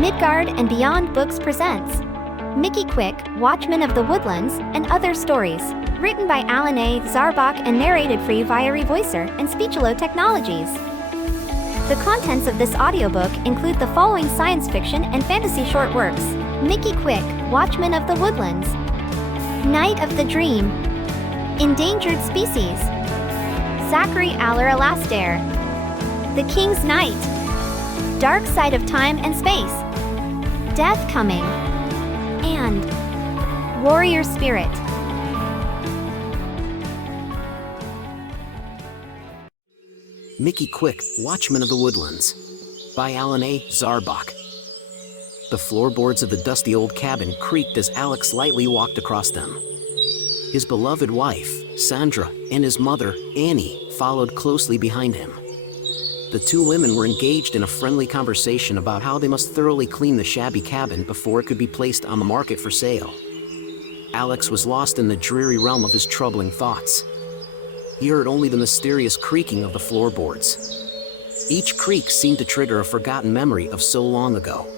Midgard and Beyond Books presents Mikki Quick, Watchman of the Woodlands, and Other Stories, written by Alar, Zarbock and narrated for you via Revoicer and Speechelo Technologies. The contents of this audiobook include the following science fiction and fantasy short works: Mikki Quick, Watchman of the Woodlands, Night of the Dream, Endangered Species, Zachary Alar Alasdair, The King's Knight, Dark Side of Time and Space, Death Coming, and Warrior Spirit. Mikki Quick, Watchman of the Woodlands, by Alar, Zarbock. The floorboards of the dusty old cabin creaked as Alex lightly walked across them. His beloved wife, Sandra, and his mother, Annie, followed closely behind him. The two women were engaged in a friendly conversation about how they must thoroughly clean the shabby cabin before it could be placed on the market for sale. Alex was lost in the dreary realm of his troubling thoughts. He heard only the mysterious creaking of the floorboards. Each creak seemed to trigger a forgotten memory of so long ago.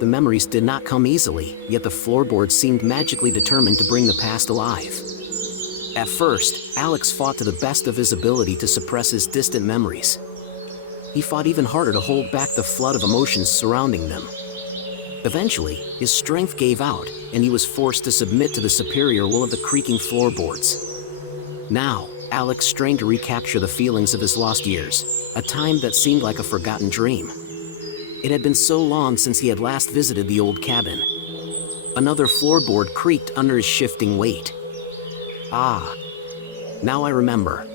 The memories did not come easily, yet the floorboards seemed magically determined to bring the past alive. At first, Alex fought to the best of his ability to suppress his distant memories. He fought even harder to hold back the flood of emotions surrounding them. Eventually, his strength gave out, and he was forced to submit to the superior will of the creaking floorboards. Now, Alex strained to recapture the feelings of his lost years, a time that seemed like a forgotten dream. It had been so long since he had last visited the old cabin. Another floorboard creaked under his shifting weight. Ah, now I remember.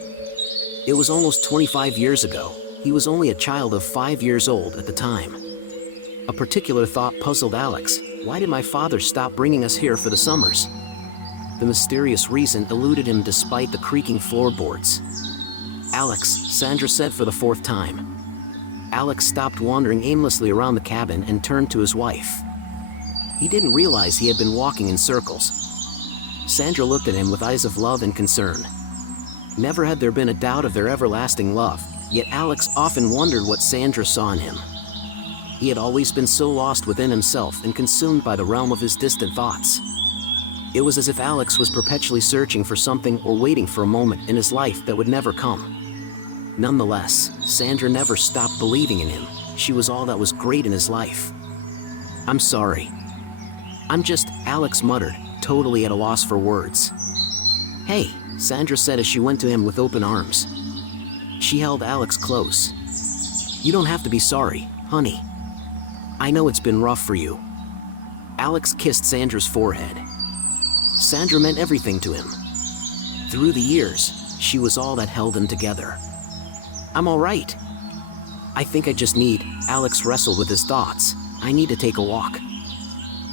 It was almost 25 years ago. He was only a child of 5 years old at the time. A particular thought puzzled Alex. Why did my father stop bringing us here for the summers? The mysterious reason eluded him despite the creaking floorboards. Alex, Sandra said for the fourth time. Alex stopped wandering aimlessly around the cabin and turned to his wife. He didn't realize he had been walking in circles. Sandra looked at him with eyes of love and concern. Never had there been a doubt of their everlasting love, yet Alex often wondered what Sandra saw in him. He had always been so lost within himself and consumed by the realm of his distant thoughts. It was as if Alex was perpetually searching for something or waiting for a moment in his life that would never come. Nonetheless, Sandra never stopped believing in him. She was all that was great in his life. "I'm sorry. I'm just," Alex muttered, totally at a loss for words. "Hey," Sandra said as she went to him with open arms. She held Alex close. "You don't have to be sorry, honey. I know it's been rough for you." Alex kissed Sandra's forehead. Sandra meant everything to him. Through the years, she was all that held them together. "I'm all right. I think I just need," Alex wrestled with his thoughts. "I need to take a walk.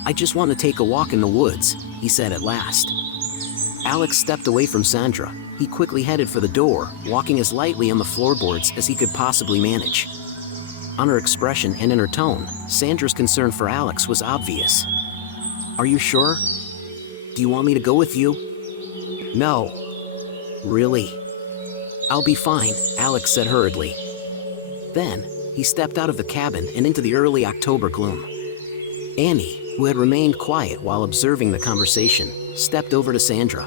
I just want to take a walk in the woods," he said at last. Alex stepped away from Sandra. He quickly headed for the door, walking as lightly on the floorboards as he could possibly manage. On her expression and in her tone, Sandra's concern for Alex was obvious. "Are you sure? Do you want me to go with you?" "No." "Really?" "I'll be fine," Alex said hurriedly. Then, he stepped out of the cabin and into the early October gloom. Annie, who had remained quiet while observing the conversation, stepped over to Sandra.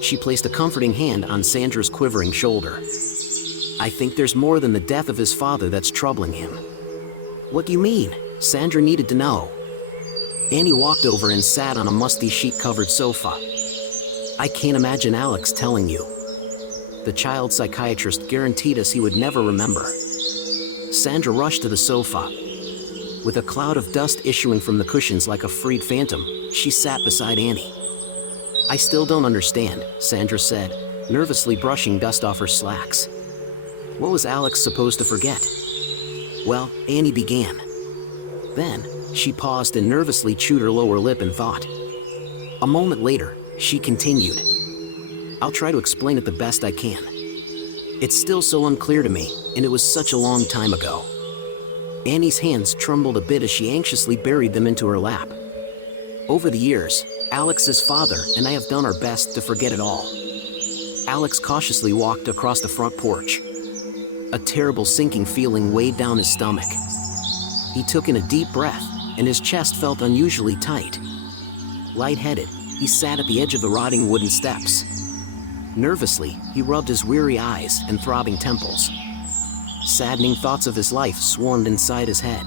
She placed a comforting hand on Sandra's quivering shoulder. "I think there's more than the death of his father that's troubling him." "What do you mean?" Sandra needed to know. Annie walked over and sat on a musty sheet-covered sofa. "I can't imagine Alex telling you. The child psychiatrist guaranteed us he would never remember." Sandra rushed to the sofa. With a cloud of dust issuing from the cushions like a freed phantom, she sat beside Annie. "I still don't understand," Sandra said, nervously brushing dust off her slacks. "What was Alex supposed to forget?" "Well," Annie began. Then, she paused and nervously chewed her lower lip in thought. A moment later, she continued. "I'll try to explain it the best I can. It's still so unclear to me, and it was such a long time ago." Annie's hands trembled a bit as she anxiously buried them into her lap. "Over the years, Alex's father and I have done our best to forget it all." Alex cautiously walked across the front porch. A terrible sinking feeling weighed down his stomach. He took in a deep breath, and his chest felt unusually tight. Lightheaded, he sat at the edge of the rotting wooden steps. Nervously, he rubbed his weary eyes and throbbing temples. Saddening thoughts of his life swarmed inside his head.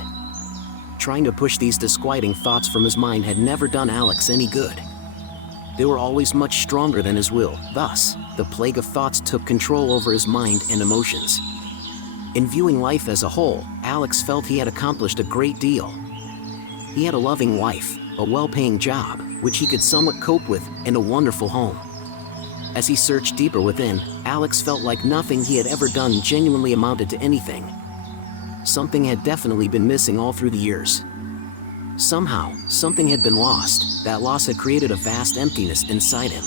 Trying to push these disquieting thoughts from his mind had never done Alex any good. They were always much stronger than his will. Thus, the plague of thoughts took control over his mind and emotions. In viewing life as a whole, Alex felt he had accomplished a great deal. He had a loving wife, a well-paying job, which he could somewhat cope with, and a wonderful home. As he searched deeper within, Alex felt like nothing he had ever done genuinely amounted to anything. Something had definitely been missing all through the years. Somehow, something had been lost. That loss had created a vast emptiness inside him.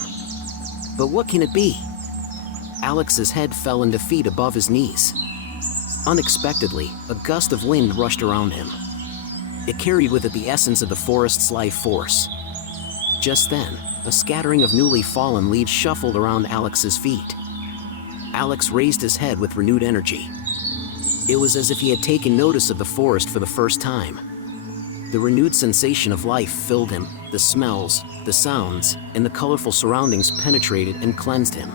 But what can it be? Alex's head fell into feet above his knees. Unexpectedly, a gust of wind rushed around him. It carried with it the essence of the forest's life force. Just then, a scattering of newly fallen leaves shuffled around Alex's feet. Alex raised his head with renewed energy. It was as if he had taken notice of the forest for the first time. The renewed sensation of life filled him. The smells, the sounds, and the colorful surroundings penetrated and cleansed him.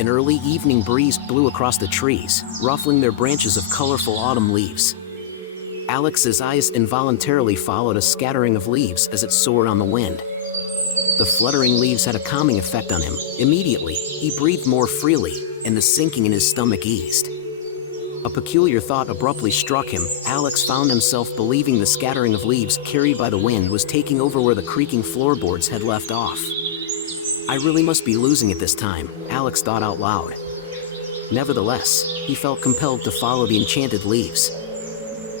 An early evening breeze blew across the trees, ruffling their branches of colorful autumn leaves. Alex's eyes involuntarily followed a scattering of leaves as it soared on the wind. The fluttering leaves had a calming effect on him. Immediately, he breathed more freely, and the sinking in his stomach eased. A peculiar thought abruptly struck him. Alex found himself believing the scattering of leaves carried by the wind was taking over where the creaking floorboards had left off. I really must be losing it this time, Alex thought out loud. Nevertheless, he felt compelled to follow the enchanted leaves.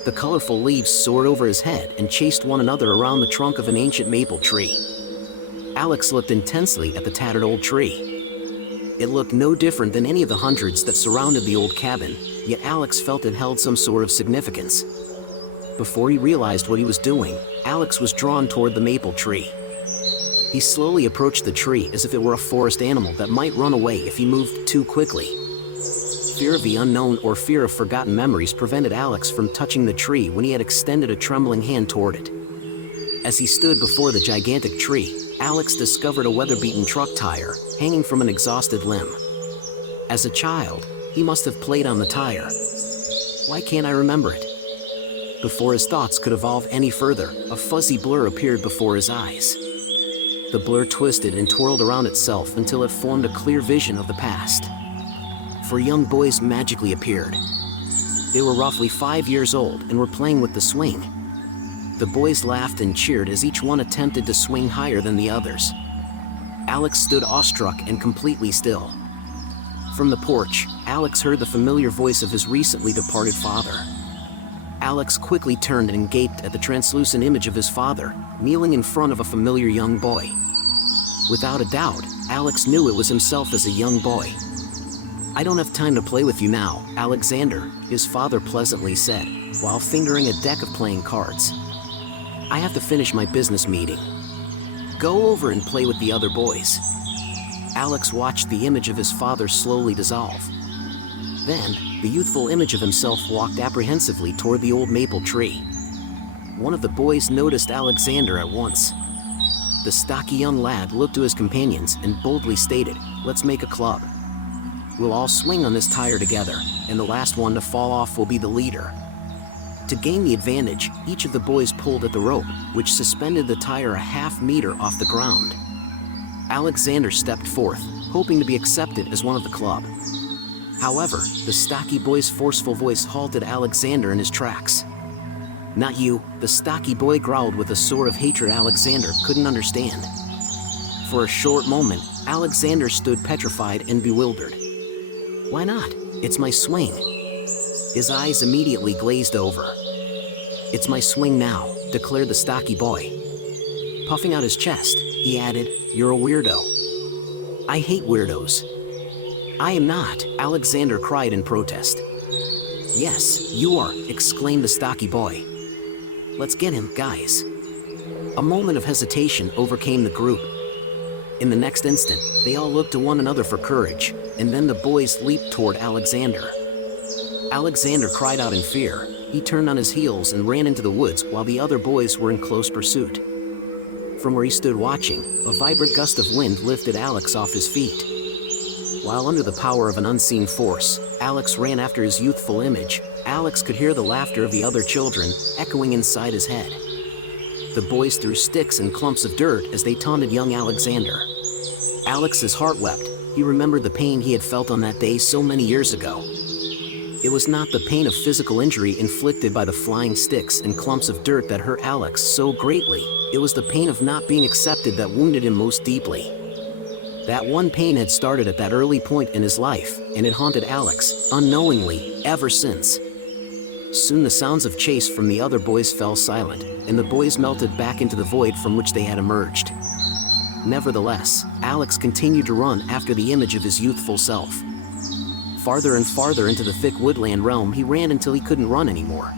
The colorful leaves soared over his head and chased one another around the trunk of an ancient maple tree. Alex looked intensely at the tattered old tree. It looked no different than any of the hundreds that surrounded the old cabin, yet Alex felt it held some sort of significance. Before he realized what he was doing, Alex was drawn toward the maple tree. He slowly approached the tree as if it were a forest animal that might run away if he moved too quickly. Fear of the unknown or fear of forgotten memories prevented Alex from touching the tree when he had extended a trembling hand toward it. As he stood before the gigantic tree, Alex discovered a weather-beaten truck tire hanging from an exhausted limb. As a child, he must have played on the tire. Why can't I remember it? Before his thoughts could evolve any further, a fuzzy blur appeared before his eyes. The blur twisted and twirled around itself until it formed a clear vision of the past. 4 young boys magically appeared. They were roughly 5 years old and were playing with the swing. The boys laughed and cheered as each one attempted to swing higher than the others. Alex stood awestruck and completely still. From the porch, Alex heard the familiar voice of his recently departed father. Alex quickly turned and gaped at the translucent image of his father, kneeling in front of a familiar young boy. Without a doubt, Alex knew it was himself as a young boy. "I don't have time to play with you now, Alexander," his father pleasantly said, while fingering a deck of playing cards. "I have to finish my business meeting. Go over and play with the other boys." Alex watched the image of his father slowly dissolve. Then, the youthful image of himself walked apprehensively toward the old maple tree. One of the boys noticed Alexander at once. The stocky young lad looked to his companions and boldly stated, "Let's make a club. We'll all swing on this tire together, and the last one to fall off will be the leader." To gain the advantage, each of the boys pulled at the rope, which suspended the tire a half-meter off the ground. Alexander stepped forth, hoping to be accepted as one of the club. However, the stocky boy's forceful voice halted Alexander in his tracks. "Not you," the stocky boy growled with a sort of hatred Alexander couldn't understand. For a short moment, Alexander stood petrified and bewildered. "Why not? It's my swing." His eyes immediately glazed over. "It's my swing now," declared the stocky boy. Puffing out his chest, he added, "You're a weirdo." "I hate weirdos." "I am not," Alexander cried in protest. "Yes, you are," exclaimed the stocky boy. "Let's get him, guys." A moment of hesitation overcame the group. In the next instant, they all looked to one another for courage, and then the boys leaped toward Alexander. Alexander cried out in fear, he turned on his heels and ran into the woods while the other boys were in close pursuit. From where he stood watching, a vibrant gust of wind lifted Alex off his feet. While under the power of an unseen force, Alex ran after his youthful image. Alex could hear the laughter of the other children echoing inside his head. The boys threw sticks and clumps of dirt as they taunted young Alexander. Alex's heart wept. He remembered the pain he had felt on that day so many years ago. It was not the pain of physical injury inflicted by the flying sticks and clumps of dirt that hurt Alex so greatly. It was the pain of not being accepted that wounded him most deeply. That one pain had started at that early point in his life, and it haunted Alex, unknowingly, ever since. Soon the sounds of chase from the other boys fell silent, and the boys melted back into the void from which they had emerged. Nevertheless, Alex continued to run after the image of his youthful self. Farther and farther into the thick woodland realm he ran until he couldn't run anymore.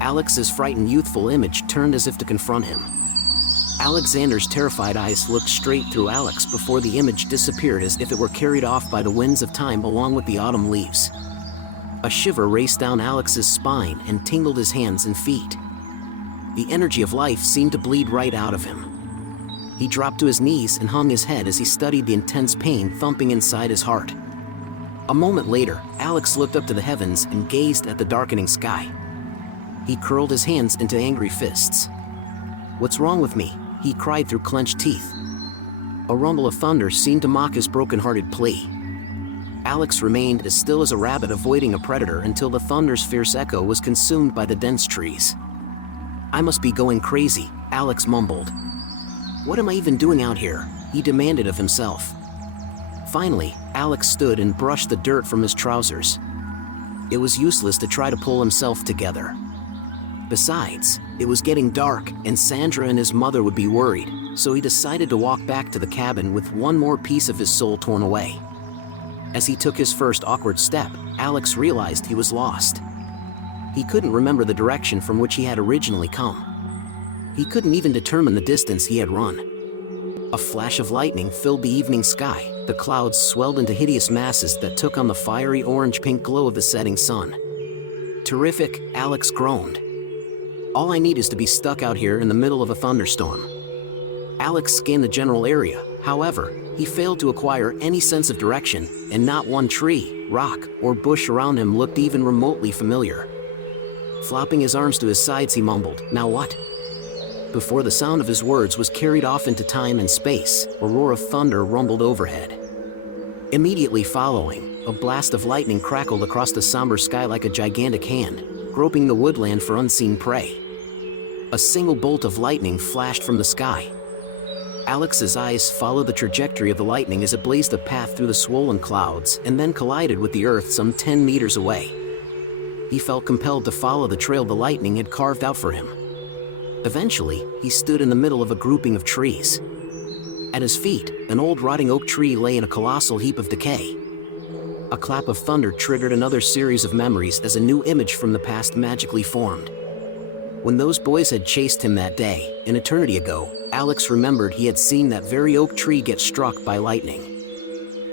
Alex's frightened youthful image turned as if to confront him. Alexander's terrified eyes looked straight through Alex before the image disappeared as if it were carried off by the winds of time along with the autumn leaves. A shiver raced down Alex's spine and tingled his hands and feet. The energy of life seemed to bleed right out of him. He dropped to his knees and hung his head as he studied the intense pain thumping inside his heart. A moment later, Alex looked up to the heavens and gazed at the darkening sky. He curled his hands into angry fists. "What's wrong with me?" he cried through clenched teeth. A rumble of thunder seemed to mock his broken-hearted plea. Alex remained as still as a rabbit avoiding a predator until the thunder's fierce echo was consumed by the dense trees. "I must be going crazy," Alex mumbled. "What am I even doing out here?" he demanded of himself. Finally, Alex stood and brushed the dirt from his trousers. It was useless to try to pull himself together. Besides, it was getting dark, and Sandra and his mother would be worried, so he decided to walk back to the cabin with one more piece of his soul torn away. As he took his first awkward step, Alex realized he was lost. He couldn't remember the direction from which he had originally come. He couldn't even determine the distance he had run. A flash of lightning filled the evening sky. The clouds swelled into hideous masses that took on the fiery orange-pink glow of the setting sun. "Terrific," Alex groaned. "All I need is to be stuck out here in the middle of a thunderstorm." Alex scanned the general area. However, he failed to acquire any sense of direction, and not one tree, rock, or bush around him looked even remotely familiar. Flopping his arms to his sides, he mumbled, "Now what?" Before the sound of his words was carried off into time and space, a roar of thunder rumbled overhead. Immediately following, a blast of lightning crackled across the somber sky like a gigantic hand, groping the woodland for unseen prey. A single bolt of lightning flashed from the sky. Alex's eyes followed the trajectory of the lightning as it blazed a path through the swollen clouds and then collided with the earth some 10 meters away. He felt compelled to follow the trail the lightning had carved out for him. Eventually, he stood in the middle of a grouping of trees. At his feet, an old rotting oak tree lay in a colossal heap of decay. A clap of thunder triggered another series of memories as a new image from the past magically formed. When those boys had chased him that day, an eternity ago, Alex remembered he had seen that very oak tree get struck by lightning.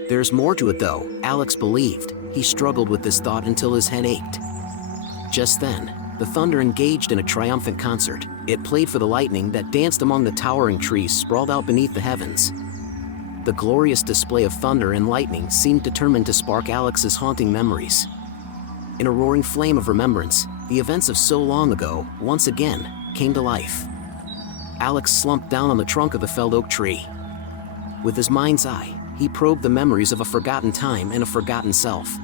There's more to it though, Alex believed. He struggled with this thought until his head ached. Just then, the thunder engaged in a triumphant concert. It played for the lightning that danced among the towering trees sprawled out beneath the heavens. The glorious display of thunder and lightning seemed determined to spark Alex's haunting memories. In a roaring flame of remembrance, the events of so long ago, once again, came to life. Alex slumped down on the trunk of the felled oak tree. With his mind's eye, he probed the memories of a forgotten time and a forgotten self.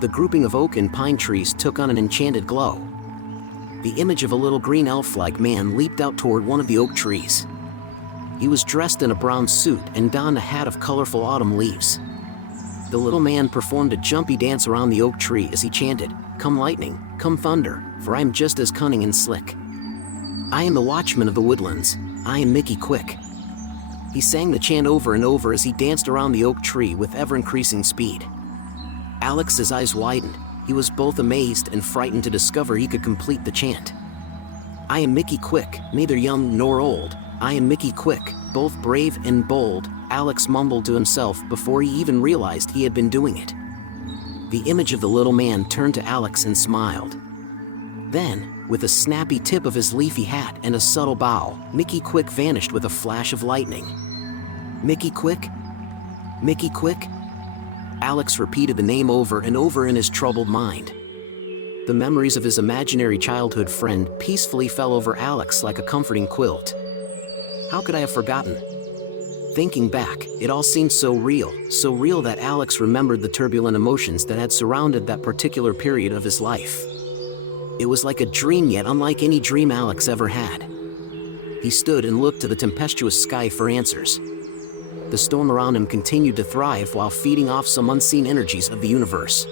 The grouping of oak and pine trees took on an enchanted glow. The image of a little green elf-like man leaped out toward one of the oak trees. He was dressed in a brown suit and donned a hat of colorful autumn leaves. The little man performed a jumpy dance around the oak tree as he chanted, "Come lightning, come thunder, for I am just as cunning and slick. I am the Watchman of the Woodlands. I am Mikki Quick." He sang the chant over and over as he danced around the oak tree with ever-increasing speed. Alex's eyes widened. He was both amazed and frightened to discover he could complete the chant. "I am Mikki Quick, neither young nor old. I am Mikki Quick, both brave and bold," Alex mumbled to himself before he even realized he had been doing it. The image of the little man turned to Alex and smiled. Then, with a snappy tip of his leafy hat and a subtle bow, Mikki Quick vanished with a flash of lightning. Mikki Quick? Mikki Quick? Alex repeated the name over and over in his troubled mind. The memories of his imaginary childhood friend peacefully fell over Alex like a comforting quilt. How could I have forgotten? Thinking back, it all seemed so real that Alex remembered the turbulent emotions that had surrounded that particular period of his life. It was like a dream, yet unlike any dream Alex ever had. He stood and looked to the tempestuous sky for answers. The storm around him continued to thrive while feeding off some unseen energies of the universe.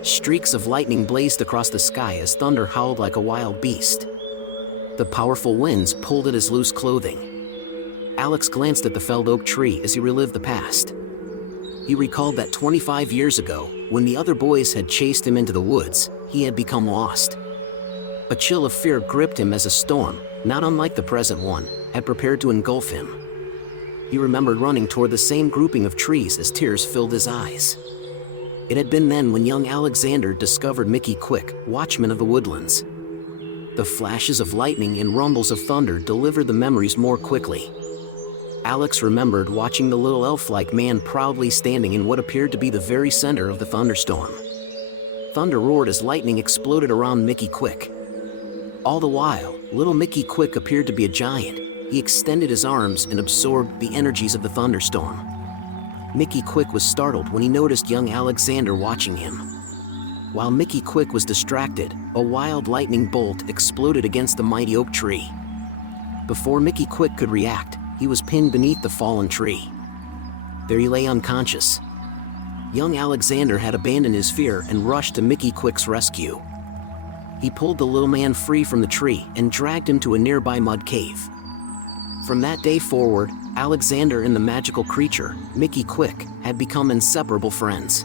Streaks of lightning blazed across the sky as thunder howled like a wild beast. The powerful winds pulled at his loose clothing. Alex glanced at the felled oak tree as he relived the past. He recalled that 25 years ago, when the other boys had chased him into the woods, he had become lost. A chill of fear gripped him as a storm, not unlike the present one, had prepared to engulf him. He remembered running toward the same grouping of trees as tears filled his eyes. It had been then when young Alexander discovered Mikki Quick, Watchman of the Woodlands. The flashes of lightning and rumbles of thunder delivered the memories more quickly. Alex remembered watching the little elf-like man proudly standing in what appeared to be the very center of the thunderstorm. Thunder roared as lightning exploded around Mikki Quick. All the while, little Mikki Quick appeared to be a giant. He extended his arms and absorbed the energies of the thunderstorm. Mikki Quick was startled when he noticed young Alexander watching him. While Mikki Quick was distracted, a wild lightning bolt exploded against the mighty oak tree. Before Mikki Quick could react, he was pinned beneath the fallen tree. There he lay unconscious. Young Alexander had abandoned his fear and rushed to Mikki Quick's rescue. He pulled the little man free from the tree and dragged him to a nearby mud cave. From that day forward, Alexander and the magical creature, Mikki Quick, had become inseparable friends.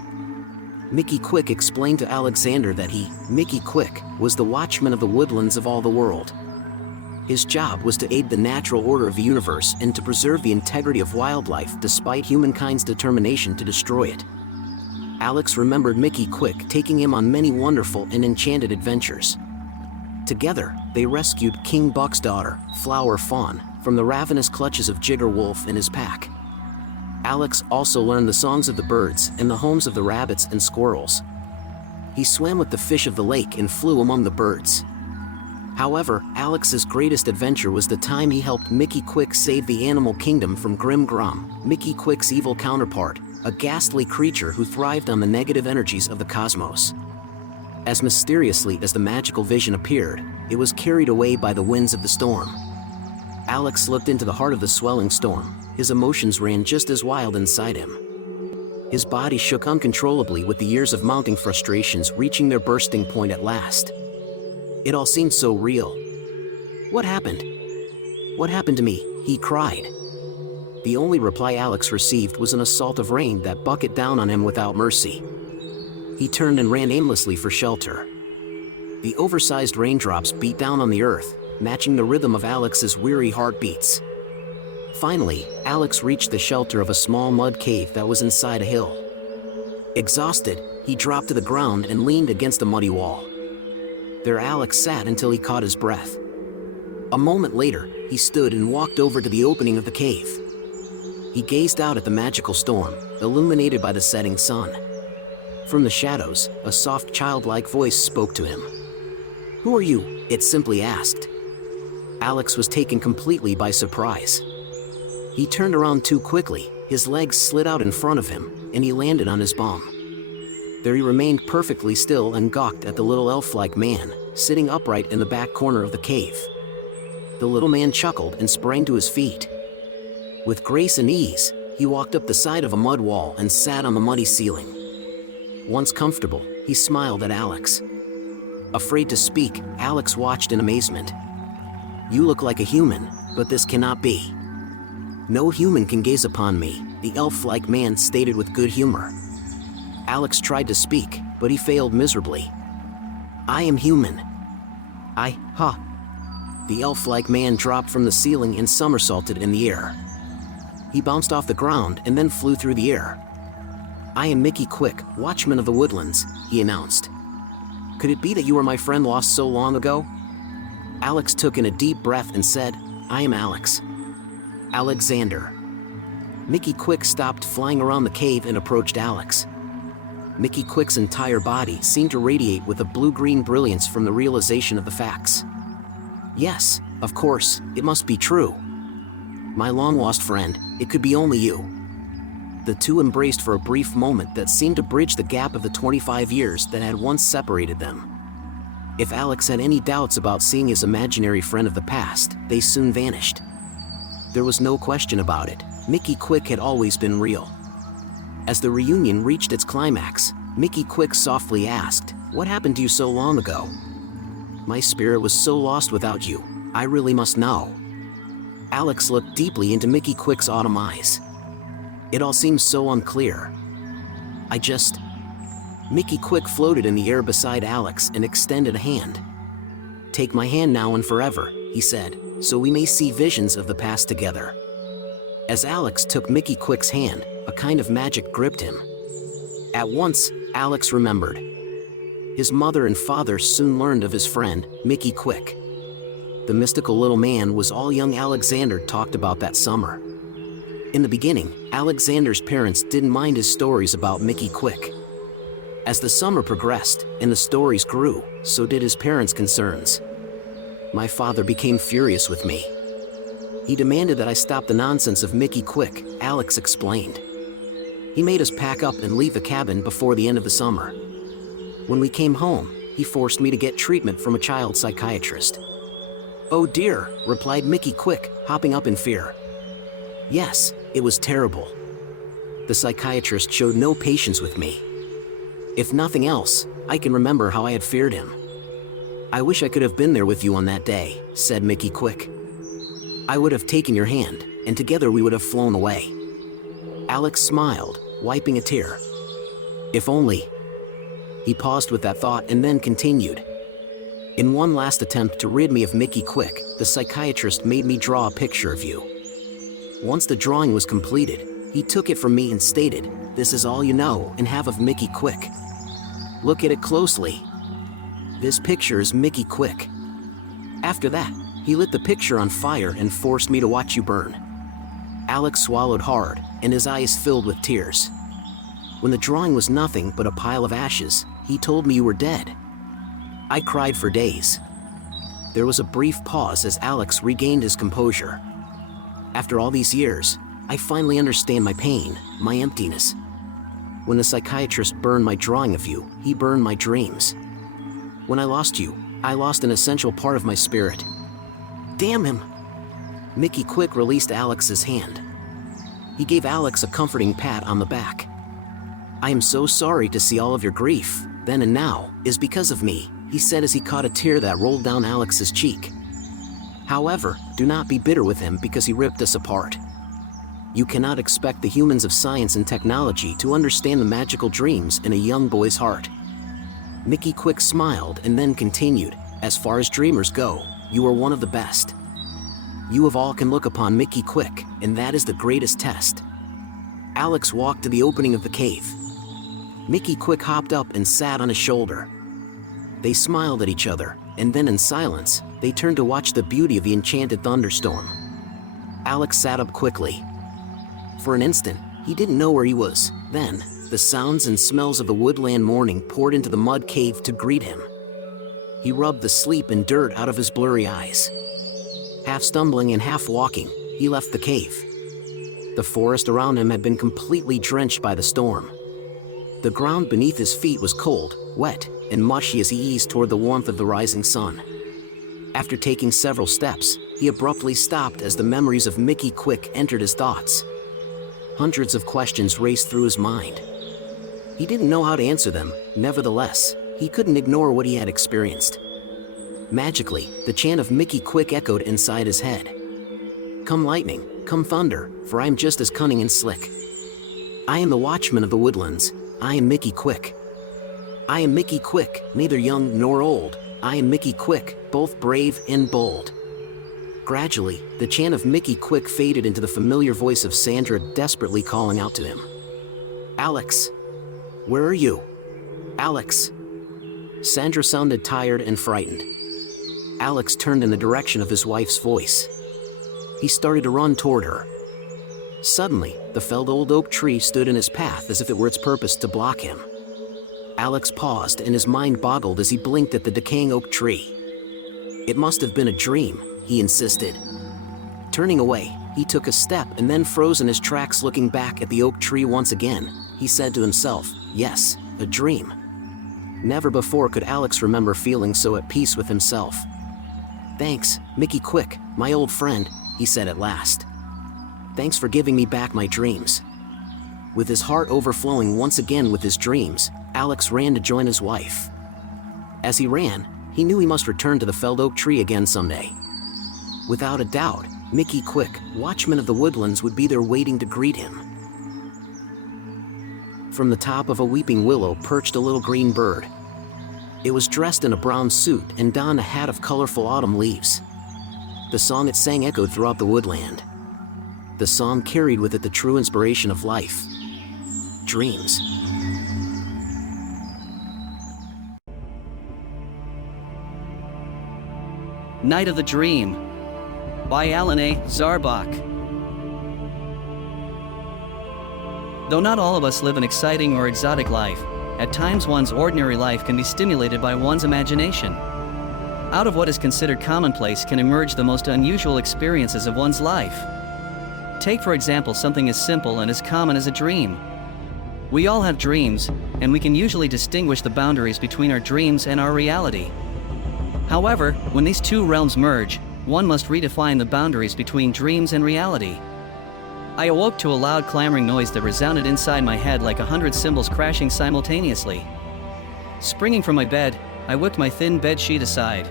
Mikki Quick explained to Alexander that he, Mikki Quick, was the watchman of the woodlands of all the world. His job was to aid the natural order of the universe and to preserve the integrity of wildlife despite humankind's determination to destroy it. Alex remembered Mikki Quick taking him on many wonderful and enchanted adventures. Together, they rescued King Buck's daughter, Flower Fawn, from the ravenous clutches of Jigger Wolf and his pack. Alex also learned the songs of the birds and the homes of the rabbits and squirrels. He swam with the fish of the lake and flew among the birds. However, Alex's greatest adventure was the time he helped Mikki Quick save the animal kingdom from Grim Grum, Mikki Quick's evil counterpart, a ghastly creature who thrived on the negative energies of the cosmos. As mysteriously as the magical vision appeared, it was carried away by the winds of the storm. Alex looked into the heart of the swelling storm. His emotions ran just as wild inside him. His body shook uncontrollably with the years of mounting frustrations reaching their bursting point at last. It all seemed so real. What happened? What happened to me? He cried. The only reply Alex received was an assault of rain that bucketed down on him without mercy. He turned and ran aimlessly for shelter. The oversized raindrops beat down on the earth, matching the rhythm of Alex's weary heartbeats. Finally, Alex reached the shelter of a small mud cave that was inside a hill. Exhausted, he dropped to the ground and leaned against a muddy wall. There Alex sat until he caught his breath. A moment later, he stood and walked over to the opening of the cave. He gazed out at the magical storm, illuminated by the setting sun. From the shadows, a soft childlike voice spoke to him. "Who are you?" it simply asked. Alex was taken completely by surprise. He turned around too quickly, his legs slid out in front of him, and he landed on his bum. There he remained perfectly still and gawked at the little elf-like man, sitting upright in the back corner of the cave. The little man chuckled and sprang to his feet. With grace and ease, he walked up the side of a mud wall and sat on the muddy ceiling. Once comfortable, he smiled at Alex. Afraid to speak, Alex watched in amazement. "You look like a human, but this cannot be." "No human can gaze upon me," the elf-like man stated with good humor. Alex tried to speak, but he failed miserably. "I am human." The elf-like man dropped from the ceiling and somersaulted in the air. He bounced off the ground and then flew through the air. "I am Mikki Quick, Watchman of the Woodlands," he announced. Could it be that you were my friend lost so long ago? Alex took in a deep breath and said, I am Alex. Alexander. Mikki Quick stopped flying around the cave and approached Alex. Mikki Quick's entire body seemed to radiate with a blue-green brilliance from the realization of the facts. Yes, of course, it must be true. My long-lost friend, it could be only you. The two embraced for a brief moment that seemed to bridge the gap of the 25 years that had once separated them. If Alex had any doubts about seeing his imaginary friend of the past, they soon vanished. There was no question about it. Mikki Quick had always been real. As the reunion reached its climax, Mikki Quick softly asked, What happened to you so long ago? My spirit was so lost without you, I really must know. Alex looked deeply into Mikki Quick's autumn eyes. It all seems so unclear. Mikki Quick floated in the air beside Alex and extended a hand. Take my hand now and forever, he said, so we may see visions of the past together. As Alex took Mikki Quick's hand, a kind of magic gripped him. At once, Alex remembered. His mother and father soon learned of his friend, Mikki Quick. The mystical little man was all young Alexander talked about that summer. In the beginning, Alexander's parents didn't mind his stories about Mikki Quick. As the summer progressed and the stories grew, so did his parents' concerns. My father became furious with me. He demanded that I stop the nonsense of Mikki Quick, Alex explained. He made us pack up and leave the cabin before the end of the summer. When we came home, he forced me to get treatment from a child psychiatrist. Oh dear, replied Mikki Quick, hopping up in fear. Yes, it was terrible. The psychiatrist showed no patience with me. If nothing else, I can remember how I had feared him. I wish I could have been there with you on that day, said Mikki Quick. I would have taken your hand, and together we would have flown away. Alex smiled, wiping a tear. If only. He paused with that thought and then continued. In one last attempt to rid me of Mikki Quick, the psychiatrist made me draw a picture of you. Once the drawing was completed, he took it from me and stated, This is all you know and have of Mikki Quick. Look at it closely. This picture is Mikki Quick. After that, he lit the picture on fire and forced me to watch you burn. Alex swallowed hard, and his eyes filled with tears. When the drawing was nothing but a pile of ashes, he told me you were dead. I cried for days. There was a brief pause as Alex regained his composure. After all these years, I finally understand my pain, my emptiness. When the psychiatrist burned my drawing of you, he burned my dreams. When I lost you, I lost an essential part of my spirit. Damn him! Mikki Quick released Alex's hand. He gave Alex a comforting pat on the back. I am so sorry to see all of your grief, then and now, is because of me, he said as he caught a tear that rolled down Alex's cheek. However, do not be bitter with him because he ripped us apart. You cannot expect the humans of science and technology to understand the magical dreams in a young boy's heart. Mikki Quick smiled and then continued, As far as dreamers go, you are one of the best. You of all can look upon Mikki Quick, and that is the greatest test. Alex walked to the opening of the cave. Mikki Quick hopped up and sat on his shoulder. They smiled at each other, and then in silence, they turned to watch the beauty of the enchanted thunderstorm. Alex sat up quickly. For an instant, he didn't know where he was. Then, the sounds and smells of the woodland morning poured into the mud cave to greet him. He rubbed the sleep and dirt out of his blurry eyes. Half stumbling and half walking, he left the cave. The forest around him had been completely drenched by the storm. The ground beneath his feet was cold, wet, and mushy as he eased toward the warmth of the rising sun. After taking several steps, he abruptly stopped as the memories of Mikki Quick entered his thoughts. Hundreds of questions raced through his mind. He didn't know how to answer them, nevertheless, he couldn't ignore what he had experienced. Magically, the chant of Mikki Quick echoed inside his head. Come lightning, come thunder, for I am just as cunning and slick. I am the Watchman of the Woodlands, I am Mikki Quick. I am Mikki Quick, neither young nor old, I am Mikki Quick, both brave and bold. Gradually, the chant of Mikki Quick faded into the familiar voice of Sandra desperately calling out to him. Alex! Where are you? Alex! Sandra sounded tired and frightened. Alex turned in the direction of his wife's voice. He started to run toward her. Suddenly, the felled old oak tree stood in his path as if it were its purpose to block him. Alex paused and his mind boggled as he blinked at the decaying oak tree. It must have been a dream, he insisted. Turning away, he took a step and then froze in his tracks, looking back at the oak tree once again. He said to himself, yes, a dream. Never before could Alex remember feeling so at peace with himself. Thanks, Mikki Quick, my old friend, he said at last. Thanks for giving me back my dreams. With his heart overflowing once again with his dreams, Alex ran to join his wife. As he ran, he knew he must return to the felled oak tree again someday. Without a doubt, Mikki Quick, Watchman of the Woodlands, would be there waiting to greet him. From the top of a weeping willow perched a little green bird. It was dressed in a brown suit and donned a hat of colorful autumn leaves. The song it sang echoed throughout the woodland. The song carried with it the true inspiration of life. Dreams. Night of the Dream by Alar, Zarbock. Though not all of us live an exciting or exotic life, at times one's ordinary life can be stimulated by one's imagination. Out of what is considered commonplace can emerge the most unusual experiences of one's life. Take for example something as simple and as common as a dream. We all have dreams, and we can usually distinguish the boundaries between our dreams and our reality. However, when these two realms merge, one must redefine the boundaries between dreams and reality. I awoke to a loud clamoring noise that resounded inside my head like 100 cymbals crashing simultaneously. Springing from my bed, I whipped my thin bed sheet aside.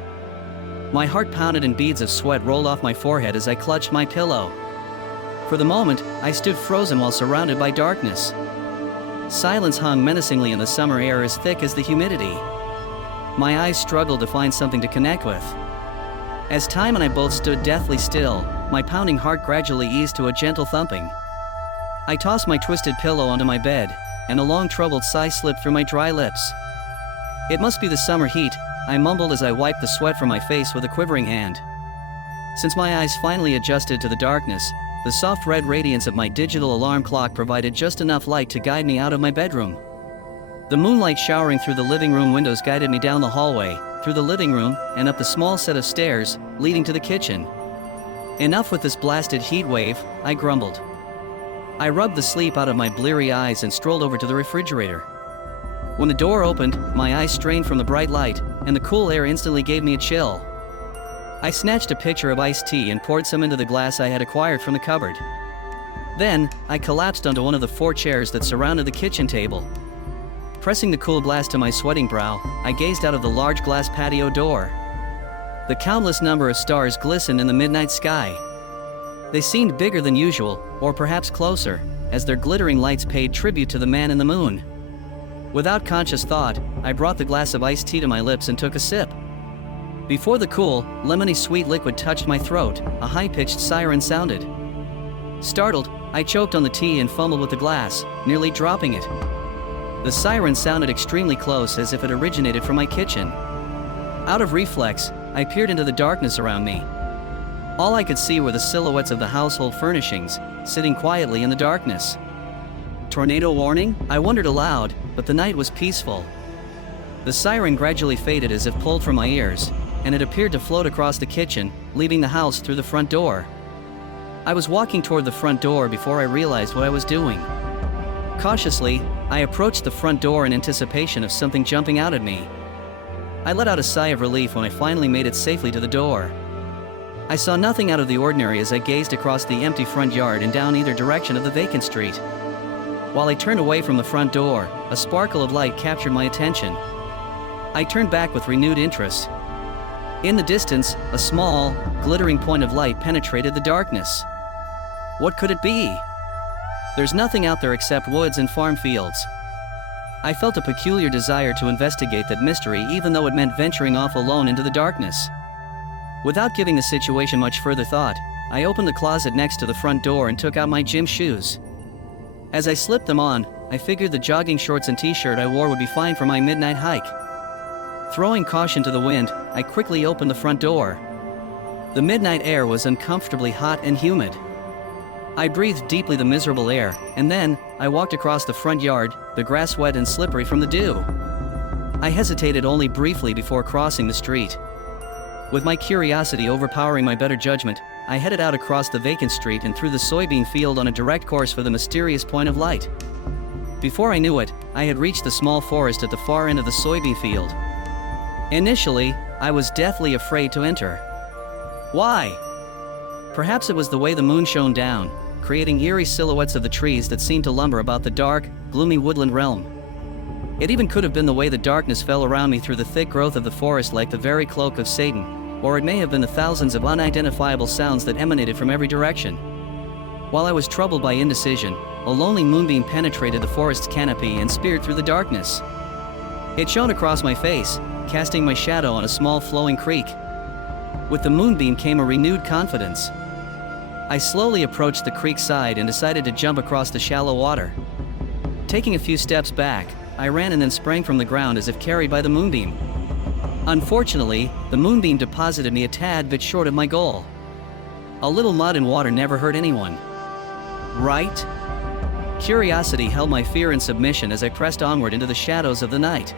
My heart pounded and beads of sweat rolled off my forehead as I clutched my pillow. For the moment, I stood frozen while surrounded by darkness. Silence hung menacingly in the summer air as thick as the humidity. My eyes struggled to find something to connect with. As time and I both stood deathly still, my pounding heart gradually eased to a gentle thumping. I tossed my twisted pillow onto my bed, and a long troubled sigh slipped through my dry lips. It must be the summer heat, I mumbled as I wiped the sweat from my face with a quivering hand. Since my eyes finally adjusted to the darkness, the soft red radiance of my digital alarm clock provided just enough light to guide me out of my bedroom. The moonlight showering through the living room windows guided me down the hallway, through the living room, and up the small set of stairs leading to the kitchen. Enough with this blasted heat wave, I grumbled. I rubbed the sleep out of my bleary eyes and strolled over to the refrigerator. When the door opened, my eyes strained from the bright light, and the cool air instantly gave me a chill. I snatched a pitcher of iced tea and poured some into the glass I had acquired from the cupboard. Then, I collapsed onto one of the 4 chairs that surrounded the kitchen table. Pressing the cool glass to my sweating brow, I gazed out of the large glass patio door. The countless number of stars glistened in the midnight sky. They seemed bigger than usual, or perhaps closer, as their glittering lights paid tribute to the man in the moon. Without conscious thought, I brought the glass of iced tea to my lips and took a sip. Before the cool, lemony sweet liquid touched my throat, a high-pitched siren sounded. Startled, I choked on the tea and fumbled with the glass, nearly dropping it. The siren sounded extremely close, as if it originated from my kitchen. Out of reflex, I peered into the darkness around me. All I could see were the silhouettes of the household furnishings, sitting quietly in the darkness. Tornado warning? I wondered aloud, but the night was peaceful. The siren gradually faded as if pulled from my ears, and it appeared to float across the kitchen, leaving the house through the front door. I was walking toward the front door before I realized what I was doing. Cautiously, I approached the front door in anticipation of something jumping out at me. I let out a sigh of relief when I finally made it safely to the door. I saw nothing out of the ordinary as I gazed across the empty front yard and down either direction of the vacant street. While I turned away from the front door, a sparkle of light captured my attention. I turned back with renewed interest. In the distance, a small, glittering point of light penetrated the darkness. What could it be? There's nothing out there except woods and farm fields. I felt a peculiar desire to investigate that mystery, even though it meant venturing off alone into the darkness. Without giving the situation much further thought, I opened the closet next to the front door and took out my gym shoes. As I slipped them on, I figured the jogging shorts and t-shirt I wore would be fine for my midnight hike. Throwing caution to the wind, I quickly opened the front door. The midnight air was uncomfortably hot and humid. I breathed deeply the miserable air, and then, I walked across the front yard, the grass wet and slippery from the dew. I hesitated only briefly before crossing the street. With my curiosity overpowering my better judgment, I headed out across the vacant street and through the soybean field on a direct course for the mysterious point of light. Before I knew it, I had reached the small forest at the far end of the soybean field. Initially, I was deathly afraid to enter. Why? Perhaps it was the way the moon shone down, creating eerie silhouettes of the trees that seemed to lumber about the dark, gloomy woodland realm. It even could have been the way the darkness fell around me through the thick growth of the forest like the very cloak of Satan, or it may have been the thousands of unidentifiable sounds that emanated from every direction. While I was troubled by indecision, a lonely moonbeam penetrated the forest's canopy and speared through the darkness. It shone across my face, casting my shadow on a small flowing creek. With the moonbeam came a renewed confidence. I slowly approached the creek's side and decided to jump across the shallow water. Taking a few steps back, I ran and then sprang from the ground as if carried by the moonbeam. Unfortunately, the moonbeam deposited me a tad bit short of my goal. A little mud and water never hurt anyone. Right? Curiosity held my fear in submission as I pressed onward into the shadows of the night.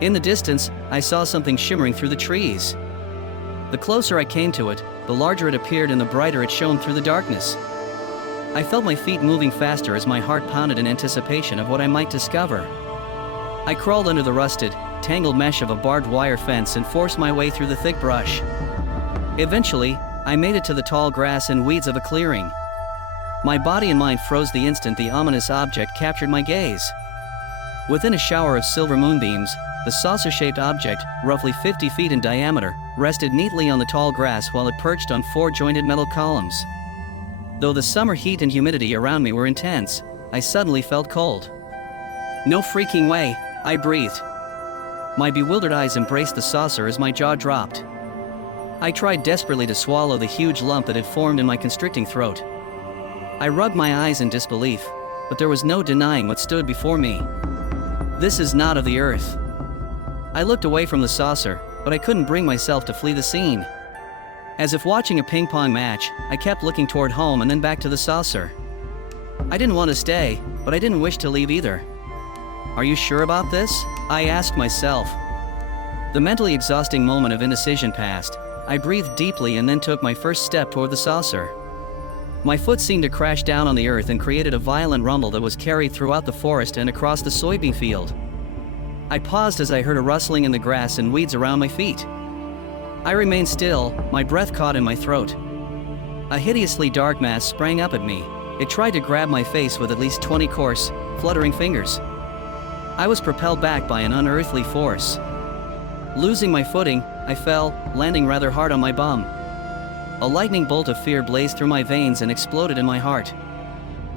In the distance, I saw something shimmering through the trees. The closer I came to it, the larger it appeared and the brighter it shone through the darkness. I felt my feet moving faster as my heart pounded in anticipation of what I might discover. I crawled under the rusted, tangled mesh of a barbed wire fence and forced my way through the thick brush. Eventually, I made it to the tall grass and weeds of a clearing. My body and mind froze the instant the ominous object captured my gaze. Within a shower of silver moonbeams, the saucer-shaped object, roughly 50 feet in diameter, rested neatly on the tall grass while it perched on four jointed metal columns. Though the summer heat and humidity around me were intense, I suddenly felt cold. No freaking way, I breathed. My bewildered eyes embraced the saucer as my jaw dropped. I tried desperately to swallow the huge lump that had formed in my constricting throat. I rubbed my eyes in disbelief, but there was no denying what stood before me. This is not of the earth. I looked away from the saucer, but I couldn't bring myself to flee the scene. As if watching a ping-pong match, I kept looking toward home and then back to the saucer. I didn't want to stay, but I didn't wish to leave either. Are you sure about this? I asked myself. The mentally exhausting moment of indecision passed. I breathed deeply and then took my first step toward the saucer. My foot seemed to crash down on the earth and created a violent rumble that was carried throughout the forest and across the soybean field. I paused as I heard a rustling in the grass and weeds around my feet. I remained still, my breath caught in my throat. A hideously dark mass sprang up at me. It tried to grab my face with at least 20 coarse, fluttering fingers. I was propelled back by an unearthly force. Losing my footing, I fell, landing rather hard on my bum. A lightning bolt of fear blazed through my veins and exploded in my heart.